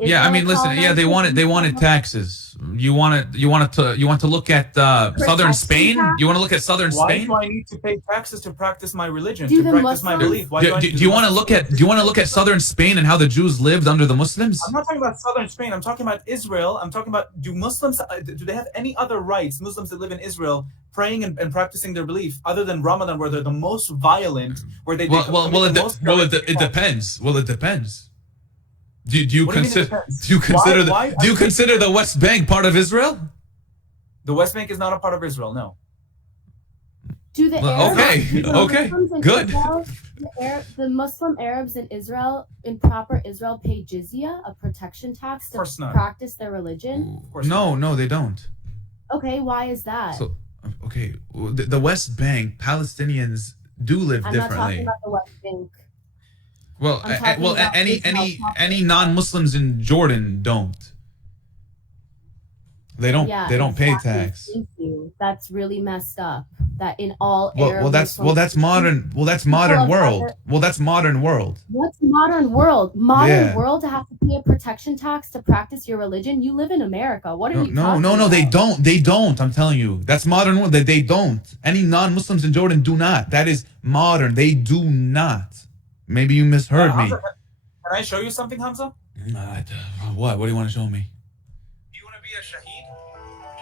yeah. I mean, listen. Yeah, they wanted taxes. You wanted to look at southern Spain. You want to look at southern Spain. Why do I need to pay taxes to practice my religion, Do to the practice my Muslims- belief? Why Do you want to look at southern Spain and how the Jews lived under the Muslims? I'm not talking about southern Spain. I'm talking about Israel. I'm talking about do Muslims do they have any other rights? Muslims that live in Israel praying and practicing their belief other than Ramadan, where they're the most violent, where they It depends. Well, it depends. Do you What do you mean it consider depends? do you consider the West Bank part of Israel? The West Bank is not a part of Israel. No. Do the Well, Arabs, okay, do the okay, Muslims in good. Israel, the Muslim Arabs in Israel, in proper Israel, pay jizya, a protection tax, to course not. practice their religion? Of course No, they don't. Okay, why is that? So, okay, the West Bank Palestinians do live I'm not talking differently. about the West Bank. Well, I'm talking about any non-Muslims in Jordan don't. They don't. Yeah, They don't pay exactly. tax. Thank you. That's really messed up. that in all Well, Arab well, that's Muslim modern. Well, that's people modern of world. other- Well, that's modern world. What's modern world? Modern Yeah. world to have to pay a protection tax to practice your religion? You live in America. What are No, you no, talking no, no. about? They don't. They don't. I'm telling you, that's modern world. They don't. Any non-Muslims in Jordan do not. That is modern. They do not. Maybe you misheard me. Hamza, can I show you something, Hamza? What? What do you want to show me? Do you want to be a shaheed?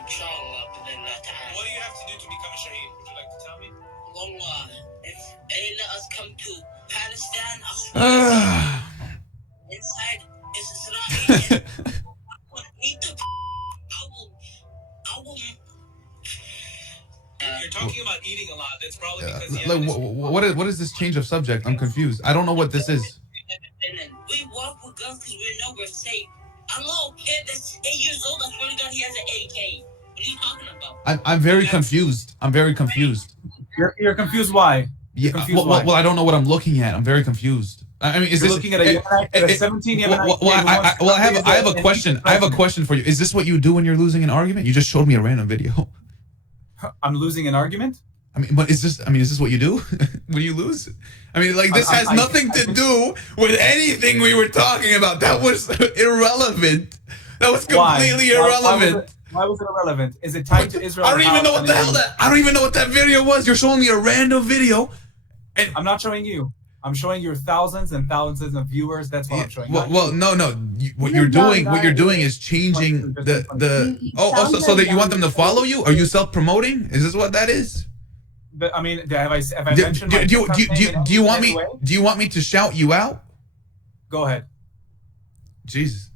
Inshallah, bidillah ta'ala. What do you have to do to become a shaheed? Would you like to tell me? Wallah, if they let us come to Palestine, Ah. inside is Israel. Need to. I will. You're talking about eating a lot. That's probably because Like, what is this change of subject? I'm confused. I don't know what this is. We walk with guns because we know we're safe. I'm a kid that's 8 years old. I swear to God, he has an AK. What are you talking about? I'm very confused. I'm very confused. You're confused. Why? Yeah. confused Well, why? I don't know what I'm looking at. I'm very confused. I mean, is You're this looking at a 17 Yemenite Well, I have a question. I have a question. question for you. Is this what you do when you're losing an argument? You just showed me a random video. I'm losing an argument. I mean, but is this what you do when you lose? I mean, like, this has nothing to do with anything we were talking about. That was irrelevant. That was completely irrelevant. Why was it irrelevant? Is it tied to Israel? I don't even know what the hell that. I don't even know what that video was. You're showing me a random video. And I'm not showing you. I'm showing your thousands and thousands of viewers. That's what I'm showing. well, no. What you're doing is changing so that you want them to follow you. Are you self-promoting? Is this what that is? But, I mean, have I mentioned my do you want me? Do you want me to shout you out? Go ahead. Jesus.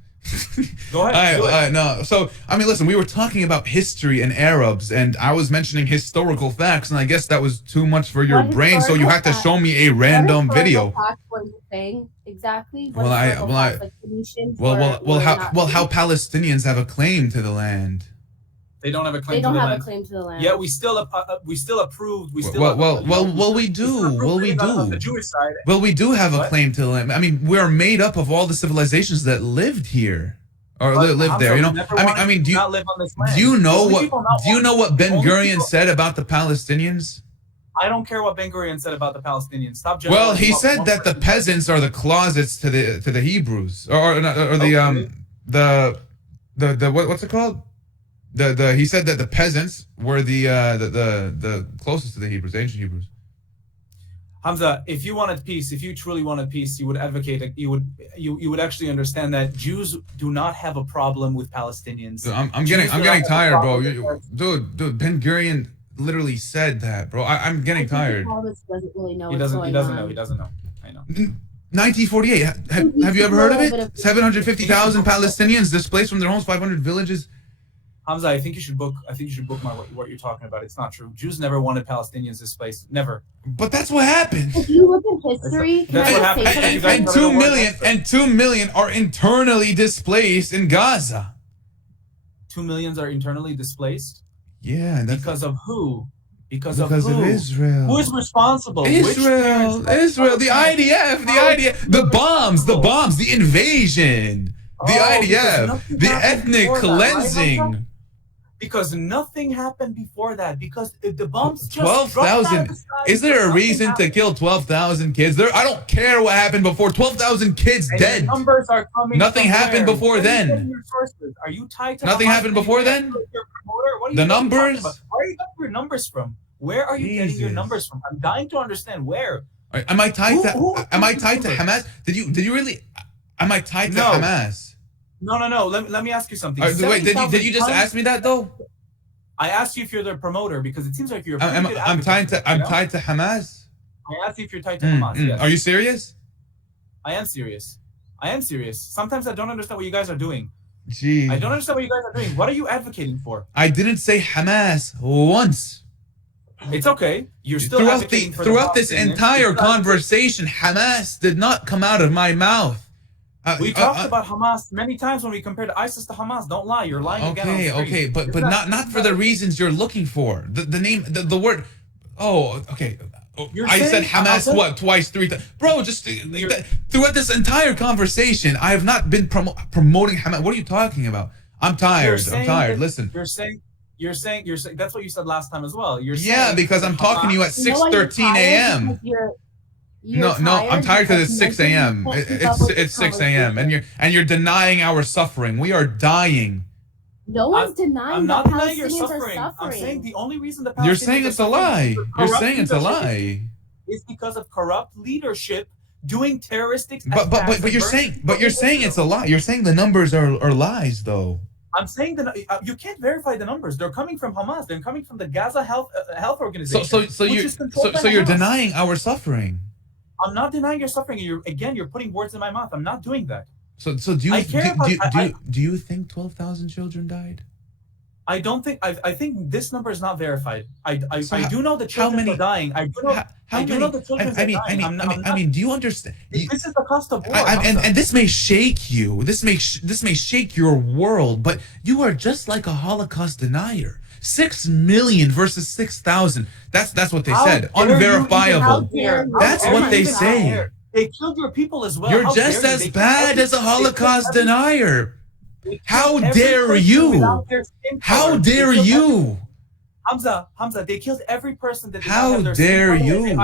Go ahead. No. So, I mean, listen, we were talking about history and Arabs, and I was mentioning historical facts, and I guess that was too much for your brain, so you had to show me a random video. What are you saying exactly? Well, how Palestinians have a claim to the land. They don't have a claim. They don't have a claim to the land. Yeah, we still approved. We do. We do. The Jewish side. Well, we do have a claim to the land. I mean, we're made up of all the civilizations that lived here or lived there. You know. I mean, do you know what Ben Gurion said about the Palestinians? I don't care what Ben Gurion said about the Palestinians. Stop. Well, he said that the peasants are the closets to the Hebrews, or what's it called? He said that the peasants were the closest to the Hebrews, the ancient Hebrews. Hamza, if you wanted peace, if you truly wanted peace, you would advocate. You would actually understand that Jews do not have a problem with Palestinians. Dude, I'm getting tired, bro. Dude, Ben Gurion literally said that, bro. I'm getting tired. Doesn't really know He doesn't know. I know. 1948. Have you ever heard of it? 750,000 Palestinians displaced from their homes, 500 villages. Hamza, I think you should book what you're talking about. It's not true. Jews never wanted Palestinians displaced. Never. But that's what happened. If you look at history, That's what happened. And 2 million are internally displaced in Gaza. 2 million are internally displaced. Yeah, and because of who? Because of Israel. Who is responsible? Israel, the IDF, the bombs, the invasion, the IDF, the ethnic cleansing. Right? Because nothing happened before that. Because the bombs just 12,000. Is there a reason to kill 12,000 kids? I don't care what happened before. 12,000 kids dead. The numbers are coming. Nothing happened before then. Are you tied to nothing happened before then? The numbers? Where are you getting your numbers from? Where are you getting your numbers from? I'm dying to understand where. Am I tied to Hamas? Did you really? Am I tied to Hamas? No. Let me ask you something. Wait, did you just ask me that though? I asked you if you're the promoter because it seems like you're. I'm tied to Hamas. I asked you if you're tied to Hamas. Yes. Are you serious? I am serious. Sometimes I don't understand what you guys are doing. Gee. I don't understand what you guys are doing. What are you advocating for? I didn't say Hamas once. It's okay. You're still throughout this entire conversation. Hamas did not come out of my mouth. We talked about Hamas many times when we compared ISIS to Hamas. Don't lie. You're lying again. Okay, but not for the reasons you're looking for. The name, the word. Oh, okay. I said Hamas twice, 3 times, bro. Just throughout this entire conversation, I have not been promoting Hamas. What are you talking about? I'm tired. Listen. You're saying that's what you said last time as well. You're Yeah, saying because I'm talking to you at You know why you're 6:13 tired? a.m. Because you're No, I'm tired because it's 6 mentally you a.m. can't keep up with It's this 6 a.m. conversation. and you're denying our suffering. We are dying. No one's denying I'm that not denying your Palestinians are suffering. I'm suffering. saying the only reason the Palestinians You're saying it's a lie. You're saying it's a lie. is because of corrupt leadership doing terroristic But you're saying it's a lie. You're saying the numbers are lies though. I'm saying that you can't verify the numbers. They're coming from Hamas. They're coming from the Gaza Health Organization. So you're denying our suffering. I'm not denying your suffering. You're putting words in my mouth. I'm not doing that. So do you think 12,000 children died? I don't think. I think this number is not verified. I do know the how children many are dying. I do know the children are dying. I mean, do you understand? This is the cost of war. And this may shake you. This may shake your world, but you are just like a Holocaust denier. 6 million versus 6,000. That's what they said. Unverifiable. That's what they say. They killed your people as well. You're just as bad as a Holocaust denier. How dare you? How dare you? Hamza, they killed every person that. How dare you?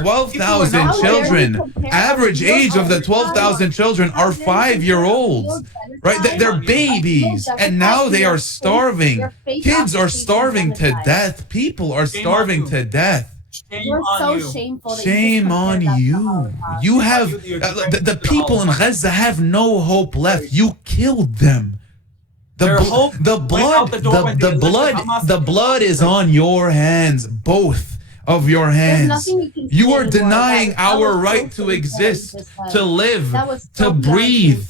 12,000 children. Average age of the 12,000 children are 5-year-olds. Right? They're babies. And now they are starving. Kids are starving to death. People are starving to death. You're so shameful. Shame on you. You have the people in Gaza have no hope left. You killed them. The blood is on your hands, both of your hands. You are denying our right to exist, to live, to breathe.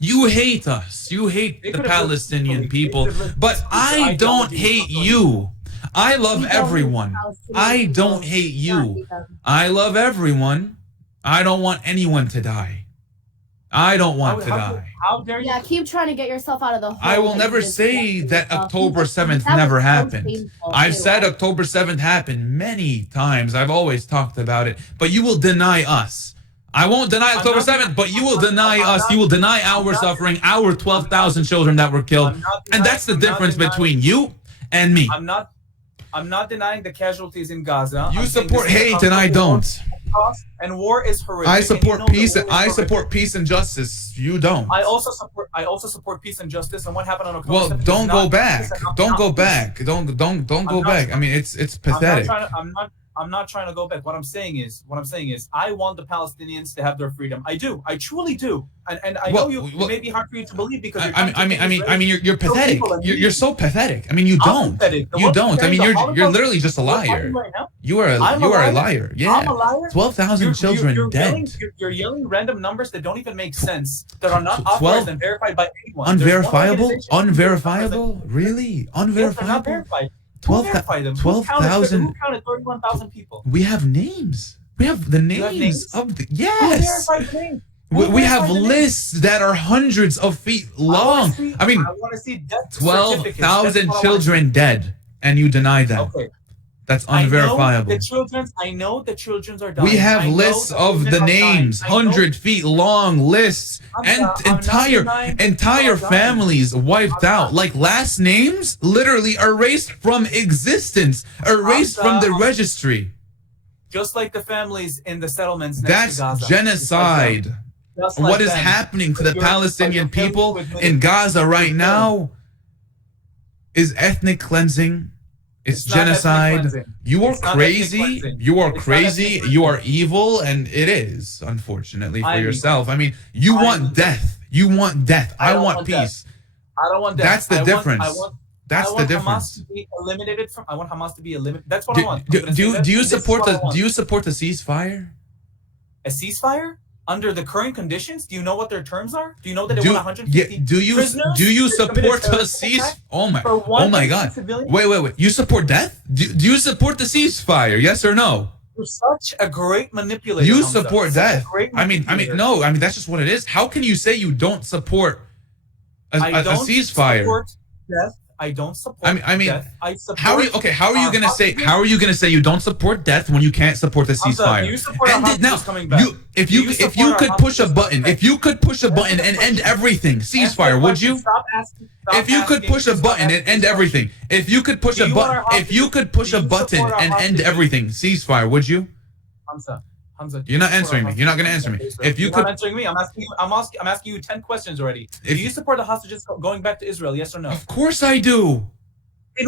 You hate us. You hate the Palestinian people, but I don't hate you. I love everyone. I don't hate you. I love everyone. I don't want anyone to die. I don't want to die. How dare you? Yeah, keep trying to get yourself out of the hole. I will never say that October 7th never happened. I've said October 7th happened many times. I've always talked about it. But you will deny us. I won't deny October 7th, but you will deny us. You will deny our suffering, our 12,000 children that were killed. And that's the difference between you and me. I'm not denying the casualties in Gaza. You support hate and I don't. And war is horrific. I support peace. I support peace and justice. You don't. I also support peace and justice. And what happened on October? Well, don't go back. Don't go back. Don't go back. I mean, it's pathetic. I'm not trying to go back. What I'm saying is, I want the Palestinians to have their freedom. I do. I truly do. And I know it may be hard for you to believe because you're pathetic. You're so pathetic. I mean, you don't. You don't. I mean, you're literally just a liar. You are a liar. Yeah. I'm a liar. 12,000 children dead. You're yelling random numbers that don't even make sense. That are not authorized and verified by anyone. Unverifiable? Unverifiable? Really? Unverifiable? 12,000. Who counted 31,000 people? We have names. We have the names of the. Yes. We have lists that are hundreds of feet long. I mean, 12,000 children dead, and you deny that. Okay. That's unverifiable. I know the children are dying. We have lists of the names, 100 feet long lists, and entire families wiped out. Like last names literally erased from existence, erased from the registry. Just like the families in the settlements next That's to Gaza. Genocide. What is happening to the Palestinian people in Gaza right now is ethnic cleansing. It's genocide. You are crazy. You are crazy. You are evil, and it is, unfortunately, for yourself. I mean, you want death. You want death. I want peace. I don't want death. That's the difference. That's the difference. I want Hamas to be eliminated. That's what I want. Do you support the ceasefire? A ceasefire? Under the current conditions, do you know what their terms are? Do you know that they want 150 prisoners? Do you support the ceasefire? Oh my God! Wait! You support death? Do you support the ceasefire? Yes or no? You're such a great manipulator. You support death? I mean, no. I mean, that's just what it is. How can you say you don't support a ceasefire? Support death. I don't support I mean, death. I support. how are you gonna say? How are you gonna say you don't support death when you can't support the ceasefire? Do you support End it now. coming back? If you could push a button, if you could push a button and end everything, ceasefire, would you? If you could push a button and end everything, if you could push a button, and end everything, ceasefire, would you? Hamza, you're not answering me. You're not gonna answer me. If you could, not answering me. I'm asking you 10 questions already. Do you support the hostages going back to Israel? Yes or no? Of course I do.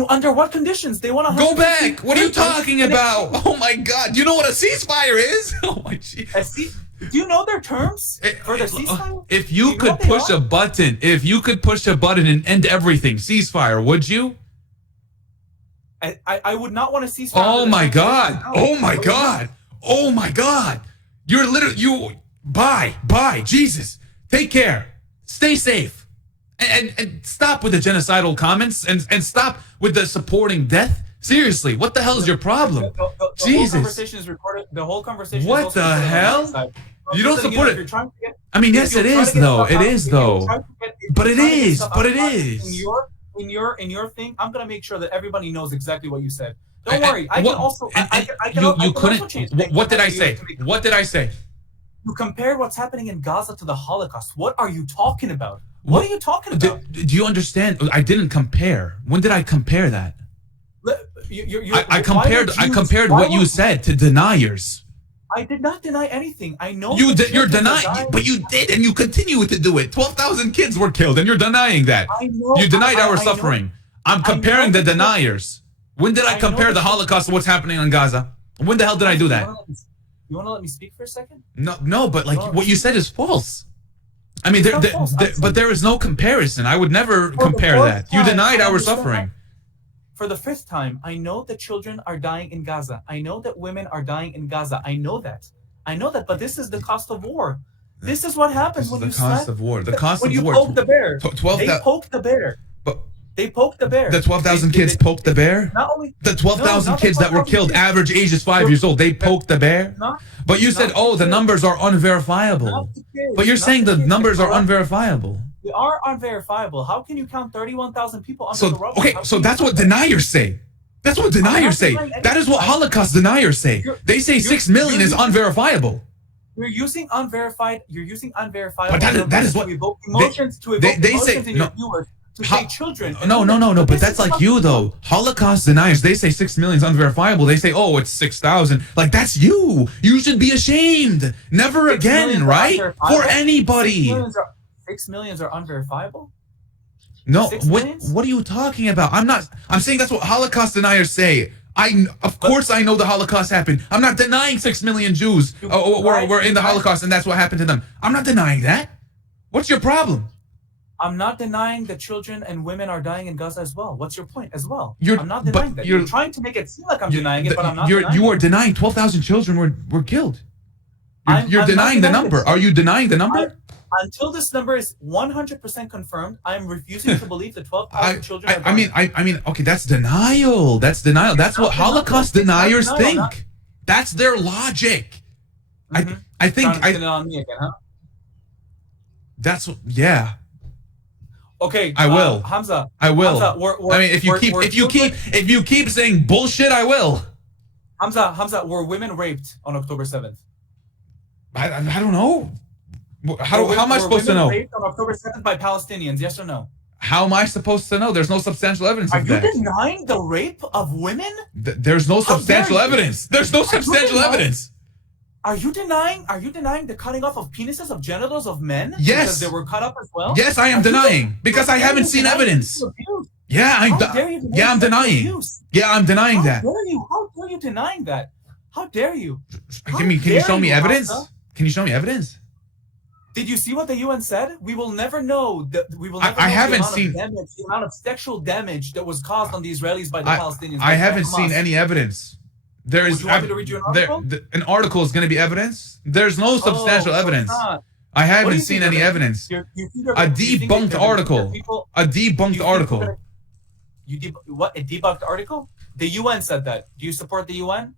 Under what conditions? They want to go back. What are you talking about? Oh my God! Do you know what a ceasefire is? Oh my Jesus. Do you know their terms for the ceasefire? If you could push a button, and end everything, ceasefire, would you? I would not want to ceasefire. Oh my God! Oh my God! Oh my God! You're literally bye, Jesus. Take care. Stay safe. And stop with the genocidal comments and stop with the supporting death. Seriously, what the hell is your problem? The Jesus. whole conversation is recorded. The whole conversation. What the hell? You don't support it. I mean, yes, it is though. It is though. But it is. But it is. In your thing, I'm gonna make sure that everybody knows exactly what you said. Don't worry. I can also. You couldn't. What did I say? What did I say? You compared what's happening in Gaza to the Holocaust. What are you talking about? What are you talking about? Do you understand? I didn't compare. When did I compare that? I compared what you said to deniers. I did not deny anything. I know you're denying, but you did, and you continue to do it. 12,000 kids were killed, and you're denying that. You denied our suffering. I'm comparing the deniers. When did I compare the Holocaust to what's happening in Gaza? When the hell did I do that? You want to let me speak for a second? No, but like what you said is false. I mean, but there is no comparison. I would never compare that. You denied our suffering. For the 5th time, I know that children are dying in Gaza. I know that women are dying in Gaza. I know that. But this is the cost of war. This is what happens when you cost of war. The cost of war. When you poke the bear. They poked the bear. They poked the bear. The 12,000 kids poked the bear? Not only the 12,000 kids that were killed, average age is 5 years old. They poked the bear? But you said, the numbers are unverifiable. But you're saying the numbers are unverifiable. They are unverifiable. How can you count 31,000 people under the rubble? Okay, so that's what deniers say. That's what deniers say. That is what Holocaust deniers say. They say 6 million is unverifiable. You're using unverified. But that is what to evoke emotions. They say in your viewers. To say children. No. But that's like you though. Holocaust deniers. They say 6 million is unverifiable. They say, it's 6,000. Like that's you. You should be ashamed. Never again, right? For anybody. 6 million are unverifiable? No, what are you talking about? I'm saying that's what Holocaust deniers say. Of course I know the Holocaust happened. I'm not denying 6 million Jews were in the Holocaust and that's what happened to them. I'm not denying that. What's your problem? I'm not denying that children and women are dying in Gaza as well. What's your point as well? I'm not denying that. You're trying to make it seem like I'm denying it, but I'm not denying You are denying 12,000 children were killed. You're denying the number. Are you denying the number? Until this number is 100% confirmed, I am refusing to believe that 12,000 children are dying. I mean, okay, that's denial. That's denial. That's what Holocaust deniers think. That's their logic. I think on me again, huh? That's yeah. Okay, I will. Hamza. I will. Hamza, I mean, if you keep saying bullshit, I will. Hamza, were women raped on October 7th? I don't know. How am I supposed to know? Were women raped on October 7th by Palestinians? Yes or no? How am I supposed to know? There's no substantial evidence of that. Are you denying the rape of women? There's no substantial evidence. There's no substantial evidence. Are you denying the cutting off of penises of genitals of men? Yes. Because they were cut up as well? Yes, I am denying because I haven't seen evidence. Yeah, I'm denying. Yeah, I'm denying that. How dare you denying that? How dare you? Can you show me evidence? Can you show me evidence? Did you see what the UN said? We will never know the amount of sexual damage that was caused on the Israelis by the Palestinians. I haven't seen any evidence. There is. Would you want me to read you an article? An article is going to be evidence. There's no substantial evidence. I haven't seen any evidence. A debunked article. A debunked article. What? A debunked article? The UN said that. Do you support the UN?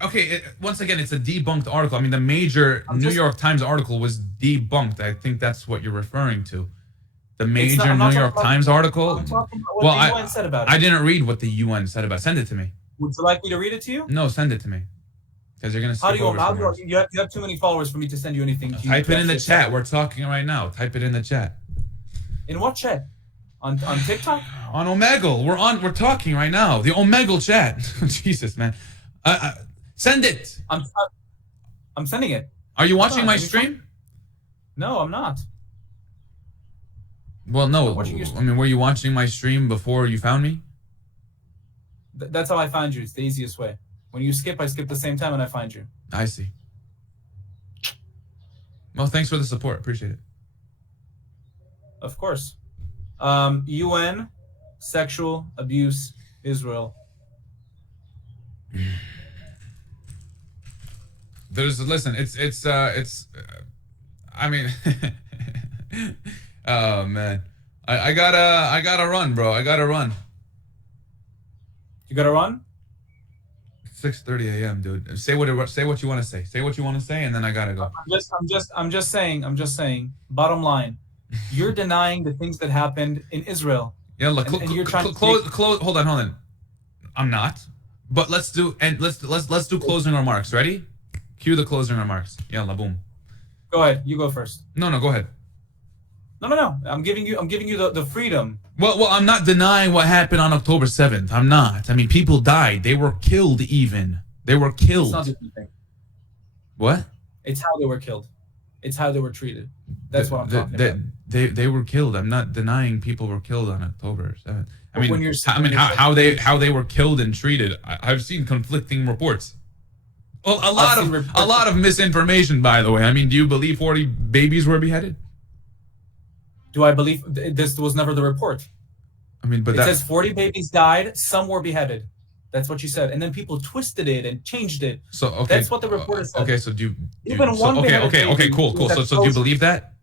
Okay, once again, it's a debunked article. I mean, the major New York Times article was debunked. I think that's what you're referring to. The major New York Times article. I'm talking about what the UN said about it. I didn't read what the UN said about it. Send it to me. Would you like me to read it to you? No, send it to me. Because you're going to skip over you have too many followers for me to send you anything. Type it in the chat. We're talking right now. Type it in the chat. In what chat? On TikTok? On Omegle. We're talking right now. The Omegle chat. Jesus, man. Send it. I'm sending it. Are you watching my stream? No, I'm not. Well, no. I mean, were you watching my stream before you found me? That's how I find you. It's the easiest way. When you skip, I skip the same time and I find you. I see. Well, thanks for the support. Appreciate it. Of course. UN, sexual abuse, Israel. Listen, it's I mean, oh man, I gotta run, bro. I gotta run. You gotta run? 6:30 a.m., dude. Say what you want to say. Say what you want to say, and then I gotta go. I'm just saying. Bottom line, you're denying the things that happened in Israel. Yeah, look, and you're trying to close. Hold on. I'm not. But let's do closing remarks. Ready? Cue the closing remarks. Yalla, boom. Go ahead. You go first. No, go ahead. No. I'm giving you the freedom. Well, I'm not denying what happened on October 7th. I'm not. I mean, people died. They were killed even. They were killed. It's not a different thing. What? It's how they were killed. It's how they were treated. That's what I'm talking about. They were killed. I'm not denying people were killed on October 7th. How they were killed and treated. I've seen conflicting reports. Well, a lot of misinformation, by the way. I mean, do you believe 40 babies were beheaded? Do I believe this was never the report? I mean, but it says 40 babies died, some were beheaded. That's what you said, and then people twisted it and changed it. So okay, that's what the reporter said. Okay, so cool. So do you believe that?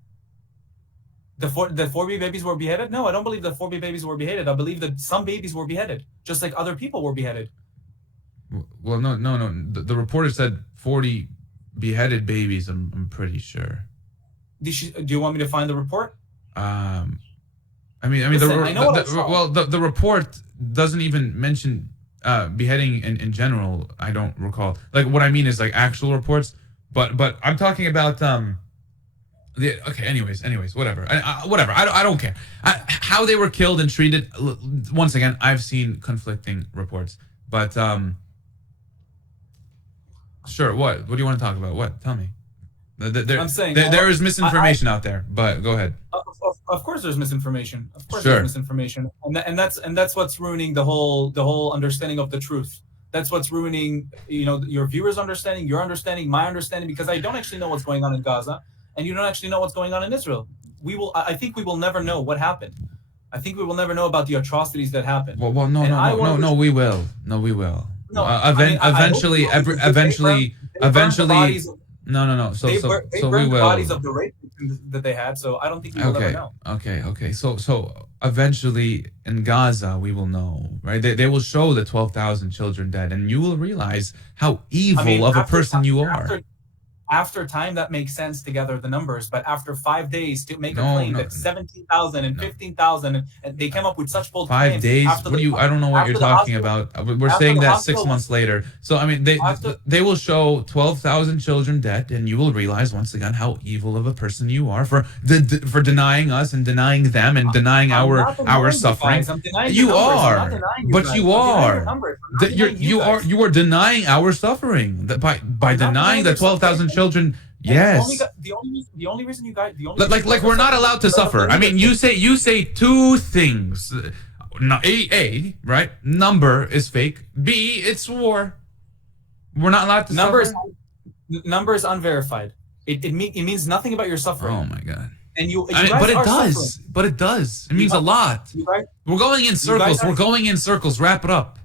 The 4B babies were beheaded? No, I don't believe that 4B babies were beheaded. I believe that some babies were beheaded, just like other people were beheaded. Well, no. The reporter said 40 beheaded babies. I'm pretty sure. Do you want me to find the report? The report doesn't even mention beheading in general. I don't recall. Like, what I mean is like actual reports. But I'm talking about anyways, whatever. I don't care. How they were killed and treated. Once again, I've seen conflicting reports. But sure. What do you want to talk about? What? Tell me. I'm saying there is misinformation out there. But go ahead. Of course, there's misinformation. Of course, sure. There's misinformation, and that's what's ruining the whole understanding of the truth. That's what's ruining, your viewers' understanding, your understanding, my understanding, because I don't actually know what's going on in Gaza, and you don't actually know what's going on in Israel. I think we will never know what happened. I think we will never know about the atrocities that happened. Well, no, we will. No, we will. No, eventually. No. So they we burned will. The bodies of the rape that they had. So I don't think we will ever know. Okay. So eventually in Gaza we will know, right? They will show the 12,000 children dead, and you will realize how evil of a person you are. After time, that makes sense to gather the numbers, but after 5 days to make a claim that 17,000 and 15,000, and they came up with such bold 5 days. I don't know what you're talking about. We're saying that 6 months later. So I mean, they will show 12,000 children dead, and you will realize once again how evil of a person you are for denying us and denying them and denying our suffering. You are, but you are. You are denying our suffering by denying the 12,000 children. Yes. The only reason you guys like we're not allowed to suffer. I mean, you say two things. A, right? Number is fake. B, it's war. We're not allowed to suffer. Number is unverified. It means nothing about your suffering. Oh my god. And but it does. It means a lot. We're going in circles. Wrap it up.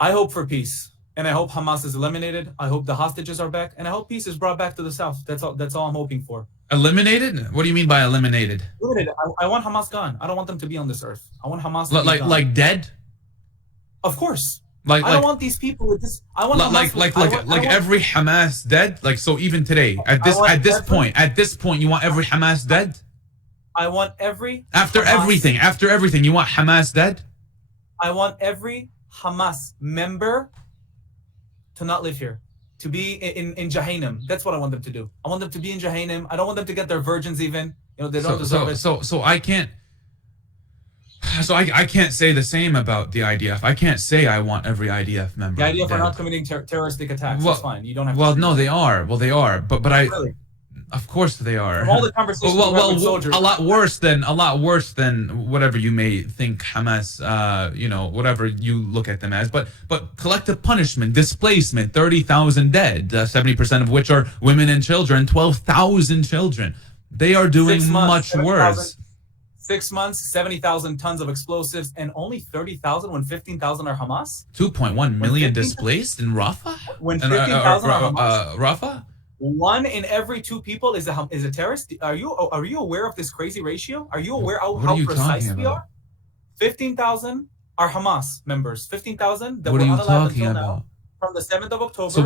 I hope for peace. And I hope Hamas is eliminated. I hope the hostages are back, and I hope peace is brought back to the south. That's all I'm hoping for. Eliminated? What do you mean by eliminated? Eliminated. I want Hamas gone. I don't want them to be on this earth. I want Hamas to be gone. Like dead? Of course. I don't want these people with this. I want Hamas, every Hamas dead. Like, so even today, at this point, you want every Hamas dead? I want every After Hamas, everything, you want Hamas dead? I want every Hamas member to not live here, to be in Jahannam. That's what I want them to do. I want them to be in Jahannam. I don't want them to get their virgins even. You know, they don't deserve it. So I can't. So I can't say the same about the IDF. I can't say I want every IDF member. The IDF dead. are not committing terroristic attacks. Well, That's fine. You don't have. Well, to no, they are. Well, they are. But I. Really? Of course they are. From all the conversations we have with soldiers, a lot worse than whatever you may think Hamas, whatever you look at them as. But collective punishment, displacement, 30,000 dead, 70% of which are women and children, 12,000 children. They are doing much worse. 6 months, 70,000 tons of explosives, and only 30,000 when 15,000 are Hamas. 2.1 million displaced in Rafah. When 15,000 are Hamas. Rafah. 1 in every 2 people is a terrorist. Are you aware of this crazy ratio? Are you aware how precise we are? 15,000 are Hamas members. 15,000 that were not alive until now. From the 7th of October. So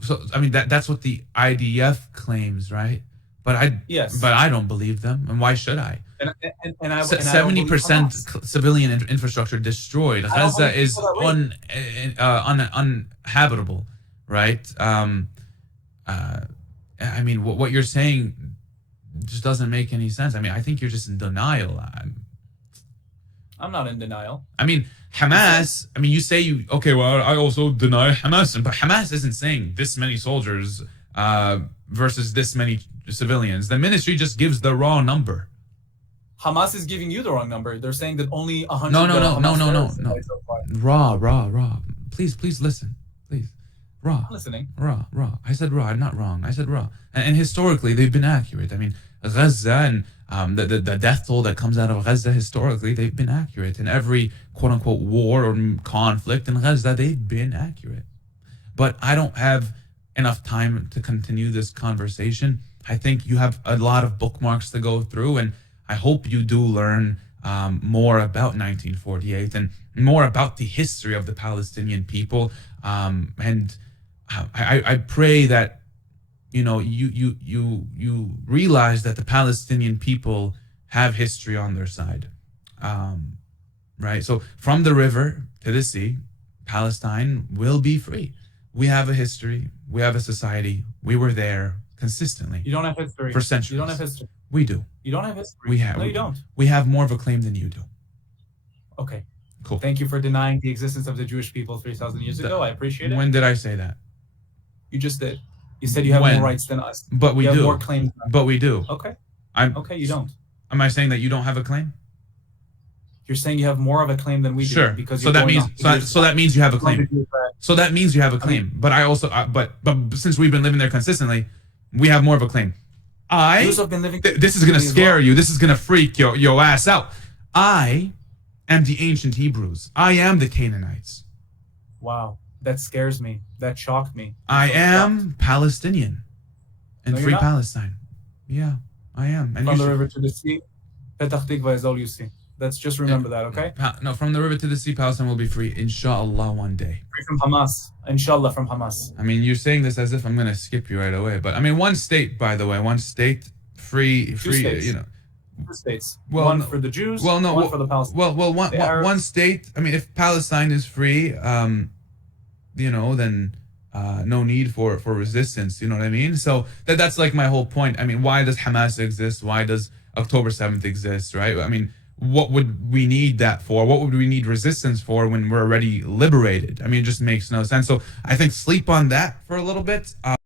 so I mean that's what the IDF claims, right? But I don't believe them, and why should I? And 70% civilian infrastructure destroyed. Gaza is uninhabitable, right? I mean, what you're saying just doesn't make any sense. I mean, I think you're just in denial. I'm not in denial. I mean, Hamas, I mean, you say well, I also deny Hamas, but Hamas isn't saying this many soldiers versus this many civilians. The ministry just gives the raw number. Hamas is giving you the wrong number. They're saying that only 100. No. Raw. Please listen. Please. Raw. I'm listening. Raw. I said raw. I'm not wrong. I said raw. And historically, they've been accurate. I mean, Gaza and the death toll that comes out of Gaza, historically, they've been accurate. In every quote-unquote war or conflict in Gaza, they've been accurate. But I don't have enough time to continue this conversation. I think you have a lot of bookmarks to go through, and I hope you do learn more about 1948 and more about the history of the Palestinian people. And I pray that you realize that the Palestinian people have history on their side, right? So from the river to the sea, Palestine will be free. We have a history. We have a society. We were there consistently. You don't have history. For centuries. You don't have history. We do. You don't have history. No, you don't. We have more of a claim than you do. Okay. Cool. Thank you for denying the existence of the Jewish people 3,000 years ago. I appreciate it. When did I say that? You just did. You said you have more rights than us. But we do. You have more claims than us. But we do. Okay. Okay, you don't. Am I saying that you don't have a claim? You're saying you have more of a claim than we do. Sure. Because so that means you have a claim. So that means you have a claim. But I also but since we've been living there consistently, we have more of a claim. Jews have been living this is gonna scare you. This is gonna freak your ass out. I am the ancient Hebrews. I am the Canaanites. Wow, that scares me. That shocked me. I am Palestinian and free Palestine. Yeah, I am. And from the river to the sea, Petah Tikva is all you see. Let's just remember that, okay? No, from the river to the sea, Palestine will be free, inshallah, one day. Free from Hamas. Inshallah, from Hamas. I mean, you're saying this as if I'm going to skip you right away. But, I mean, one state, by the way, one state, free, states. you know. 2 states. Well, one for the Jews, one for the Palestinians. Well, one state, I mean, if Palestine is free, then no need for resistance, you know what I mean? So that's like my whole point. I mean, why does Hamas exist? Why does October 7th exist, right? I mean, what would we need that for? What would we need resistance for when we're already liberated? I mean, it just makes no sense. So I think sleep on that for a little bit.